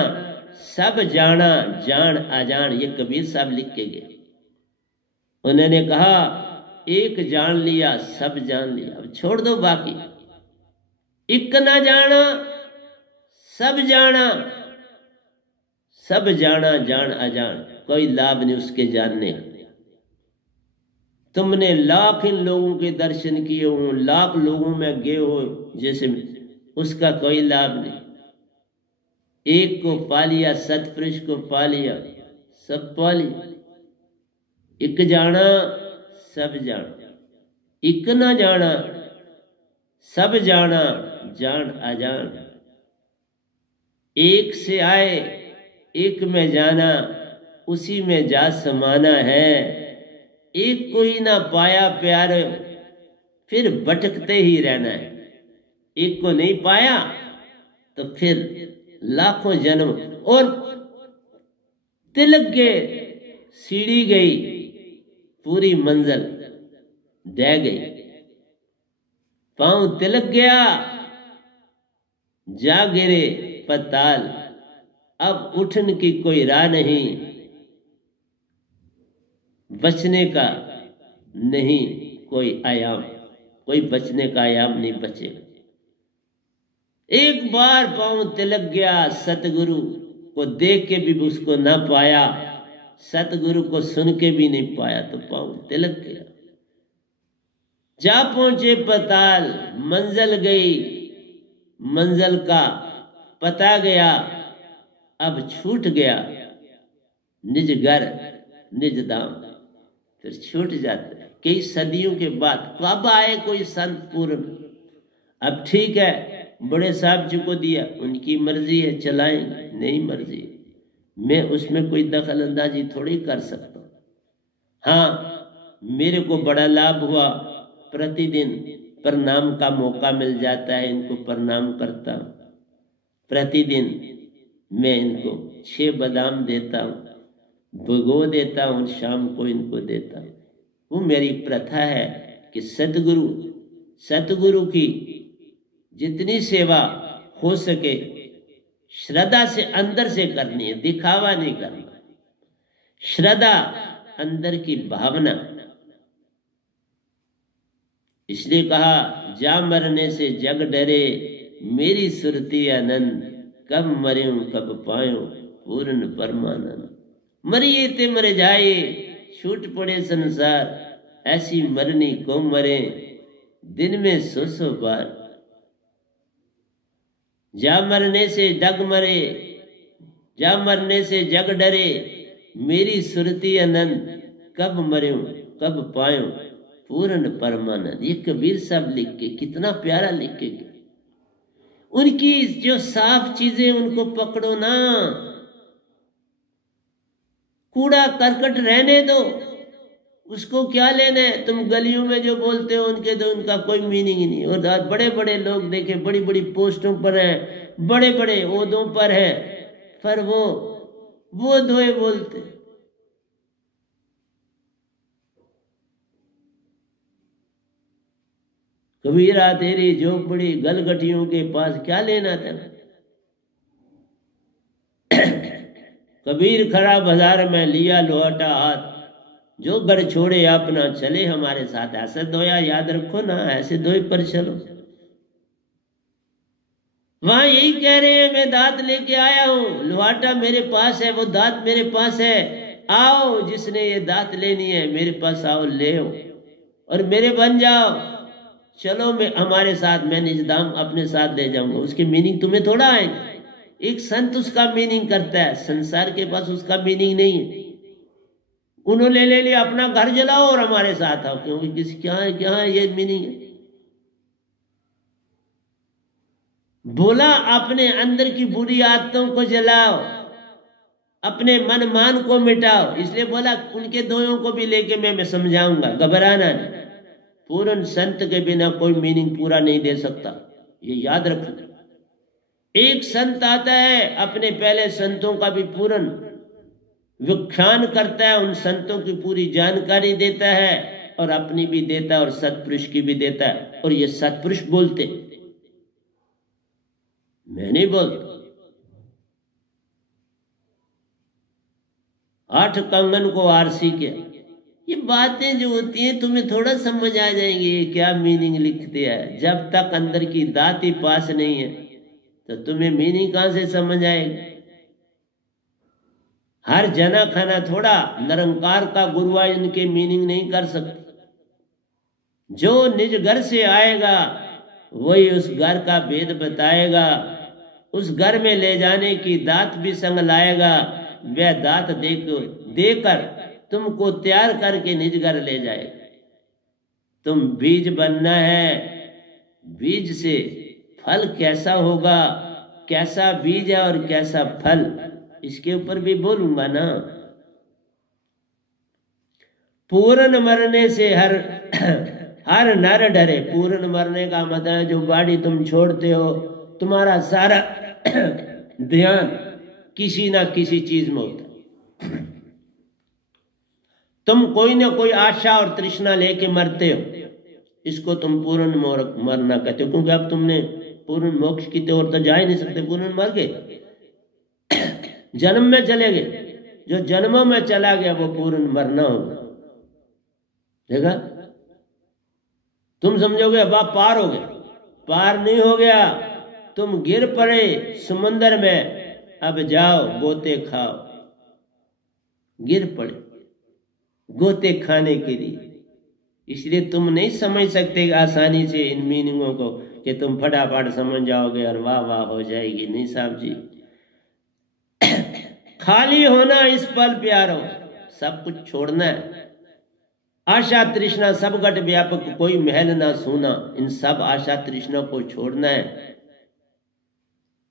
सब जाना, जान अजान। ये कबीर साहब लिख के गए। उन्होंने कहा एक जान लिया सब जान लिया, अब छोड़ दो बाकी। इक ना जाना सब जाना, सब जाना जान अजान, कोई लाभ नहीं उसके जानने का। तुमने लाख इन लोगों के दर्शन किए हो, लाख लोगों में गए हो जैसे, उसका कोई लाभ नहीं। एक को पा लिया, सतपुरुष को पा लिया, सब पा लिया। इक जाना सब जाना, इक ना जाना सब जाना, जान अजान। एक से आए एक में जाना, उसी में जा समाना है। एक को ही ना पाया प्यार, फिर भटकते ही रहना है। एक को नहीं पाया तो फिर लाखों जन्म, और तिलक गए, सीढ़ी गई, पूरी मंजिल दे गई। पांव तिलक गया जा गिरे पताल, अब उठने की कोई राह नहीं, बचने का नहीं कोई आयाम, कोई बचने का आयाम नहीं बचेगा। एक बार पांव तिलक गया, सतगुरु को देख के भी उसको ना पाया, सतगुरु को सुन के भी नहीं पाया, तो पांव तिलक गया। जा पहुंचे पताल, मंजिल गई, मंजिल का पता गया, अब छूट गया निज घर निज धाम। फिर छूट जाता है। कई सदियों के बाद कब आए कोई संत पूर्ण। अब ठीक है, बड़े साहब जी को दिया, उनकी मर्जी है, चलाएंगे, नहीं मर्जी मैं उसमें कोई दखल अंदाजी थोड़ी कर सकता हूँ। हाँ, मेरे को बड़ा लाभ हुआ, प्रतिदिन प्रणाम का मौका मिल जाता है, इनको प्रणाम करता हूँ। प्रतिदिन मैं इनको 6 बादाम देता हूँ, भिगो देता हूँ, शाम को इनको देता हूँ। वो मेरी प्रथा है कि सतगुरु की जितनी सेवा हो सके श्रद्धा से अंदर से करनी है, दिखावा नहीं करना। श्रद्धा, अंदर की भावना। इसलिए कहा, जा मरने से जग डरे, मेरी सुरती आनंद, कब मर्यूं कब पायो पूर्ण परमानंद। मरिए ते मर जाए, छूट पड़े संसार, ऐसी मरनी को मरे, दिन में 100 बार। जा मरने से जग मरे, जा मरने से जग डरे, मेरी सुरती आनंद, कब मर्यूं कब पायो पूर्ण परमानंद। ये कबीर साहब लिख के, कितना प्यारा लिख के। उनकी जो साफ चीजें उनको पकड़ो ना, कूड़ा करकट रहने दो, उसको क्या लेना है। तुम गलियों में जो बोलते हो उनके तो उनका कोई मीनिंग ही नहीं। और बड़े बड़े लोग देखे, बड़ी बड़ी पोस्टों पर हैं, बड़े बड़े ओहदों पर है, पर वो दोए बोलते। कबीरा तेरी झोपड़ी गलगटियों के पास क्या लेना था। कबीर खड़ा बाजार में, लिया लोहाटा हाथ, जो घर छोड़े अपना चले हमारे साथ। ऐसे दोया याद रखो ना, ऐसे दोए पर चलो। वहां यही कह रहे हैं, मैं दांत लेके आया हूं, लोहाटा मेरे पास है, वो दांत मेरे पास है, आओ जिसने ये दांत लेनी है मेरे पास आओ, ले आओ और मेरे बन जाओ। चलो मैं हमारे साथ, मैं निजदाम अपने साथ ले जाऊंगा। उसकी मीनिंग तुम्हें थोड़ा आएगी। एक संत उसका मीनिंग करता है, संसार के पास उसका मीनिंग नहीं है। उन्होंने ले लिया, अपना घर जलाओ और हमारे साथ आओ, क्योंकि किसी क्या ये मीनिंग है। बोला अपने अंदर की बुरी आदतों को जलाओ, अपने मन मान को मिटाओ। इसलिए बोला उनके दोयों को भी लेके मैं समझाऊंगा, घबराना नहीं। पूर्ण संत के बिना कोई मीनिंग पूरा नहीं दे सकता, ये याद रखना। एक संत आता है, अपने पहले संतों का भी पूर्ण व्याख्यान करता है, उन संतों की पूरी जानकारी देता है और अपनी भी देता है और सतपुरुष की भी देता है। और ये सतपुरुष बोलते, मैं नहीं बोलता। 8 कंगन को आरसी के, ये बातें जो होती हैं तुम्हें थोड़ा समझ आ जाएंगी ये क्या मीनिंग लिखते हैं। जब तक अंदर की दात ही पास नहीं है तो तुम्हें मीनिंग कहां से समझ आएगी। हर जना खाना थोड़ा निरंकार का गुरुआ इनके मीनिंग नहीं कर सकते। जो निज घर से आएगा वही उस घर का भेद बताएगा, उस घर में ले जाने की दात भी संग लाएगा। वह दात देकर तुमको तैयार करके निज घर ले जाएगा। तुम बीज बनना है, बीज से फल कैसा होगा, कैसा बीज है और कैसा फल, इसके ऊपर भी बोलूंगा ना। पूर्ण मरने से हर नर डरे। पूर्ण मरने का मतलब है जो बाड़ी तुम छोड़ते हो, तुम्हारा सारा ध्यान किसी ना किसी चीज में होता है। तुम कोई ना कोई आशा और तृष्णा लेके मरते हो, इसको तुम पूर्ण मरना कहते हो। क्योंकि अब तुमने पूर्ण मोक्ष की ओर तो जा ही नहीं सकते, पूर्ण मर गए, जन्म में चले गए। जो जन्मों में चला गया वो पूर्ण मरना होगा। देखा, तुम समझोगे अब आप पार हो गए, पार नहीं हो गया, तुम गिर पड़े समुंदर में, अब जाओ गोते खाओ। गिर पड़े गोते खाने के लिए। इसलिए तुम नहीं समझ सकते आसानी से इन मीनिंगों को कि तुम फटाफट समझ जाओगे और वाह वाह हो जाएगी। नहीं साहब जी, खाली होना इस पल प्यारो, सब कुछ छोड़ना है। आशा तृष्णा सब घट व्यापक, कोई महल ना सूना, इन सब आशा तृष्णा को छोड़ना है।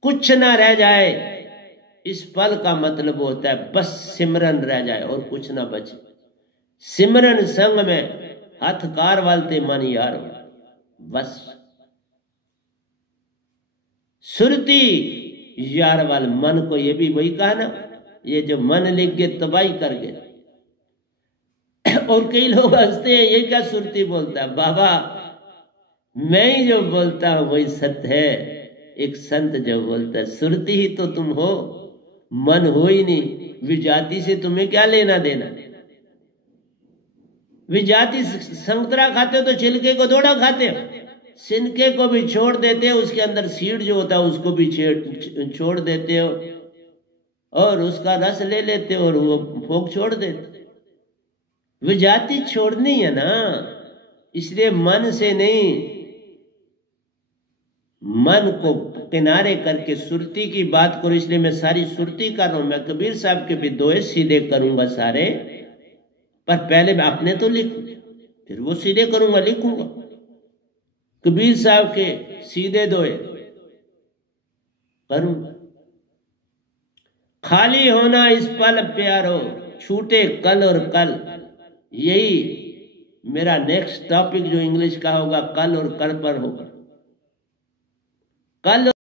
कुछ ना रह जाए इस पल का मतलब होता है बस सिमरन रह जाए और कुछ ना बचे। सिमरन संग में हथकार वालते मन यारो, बस सुरती यार वाल मन को। ये भी वही कहा ना, ये जो मन लिख के तबाही कर गए। और कई लोग हंसते हैं, ये क्या सुरती बोलता है। बाबा मैं ही जो बोलता हूं वही सत्य है। एक संत जो बोलता है सुरती ही तो तुम हो, मन हो ही नहीं। विजाति से तुम्हें क्या लेना देना। विजाति संतरा खाते हो तो छिलके को थोड़ा खाते हो, सिनके को भी छोड़ देते हो, उसके अंदर सीड जो होता है उसको भी छोड़ देते हो और उसका रस ले लेते हो और वो भोग छोड़ देते। विजाति छोड़नी है ना, इसलिए मन से नहीं, मन को किनारे करके सुरती की बात करो। इसलिए मैं सारी सुरती कर रहा हूं। मैं कबीर साहब के भी दोहे सीधे करूंगा सारे, पर पहले मैं अपने तो लिखूं, फिर वो सीधे करूंगा, लिखूंगा। कबीर साहब के सीधे दोहे करूंगा। खाली होना इस पल प्यारो, छूटे कल और कल। यही मेरा नेक्स्ट टॉपिक जो इंग्लिश का होगा, कल और कल पर होगा। कल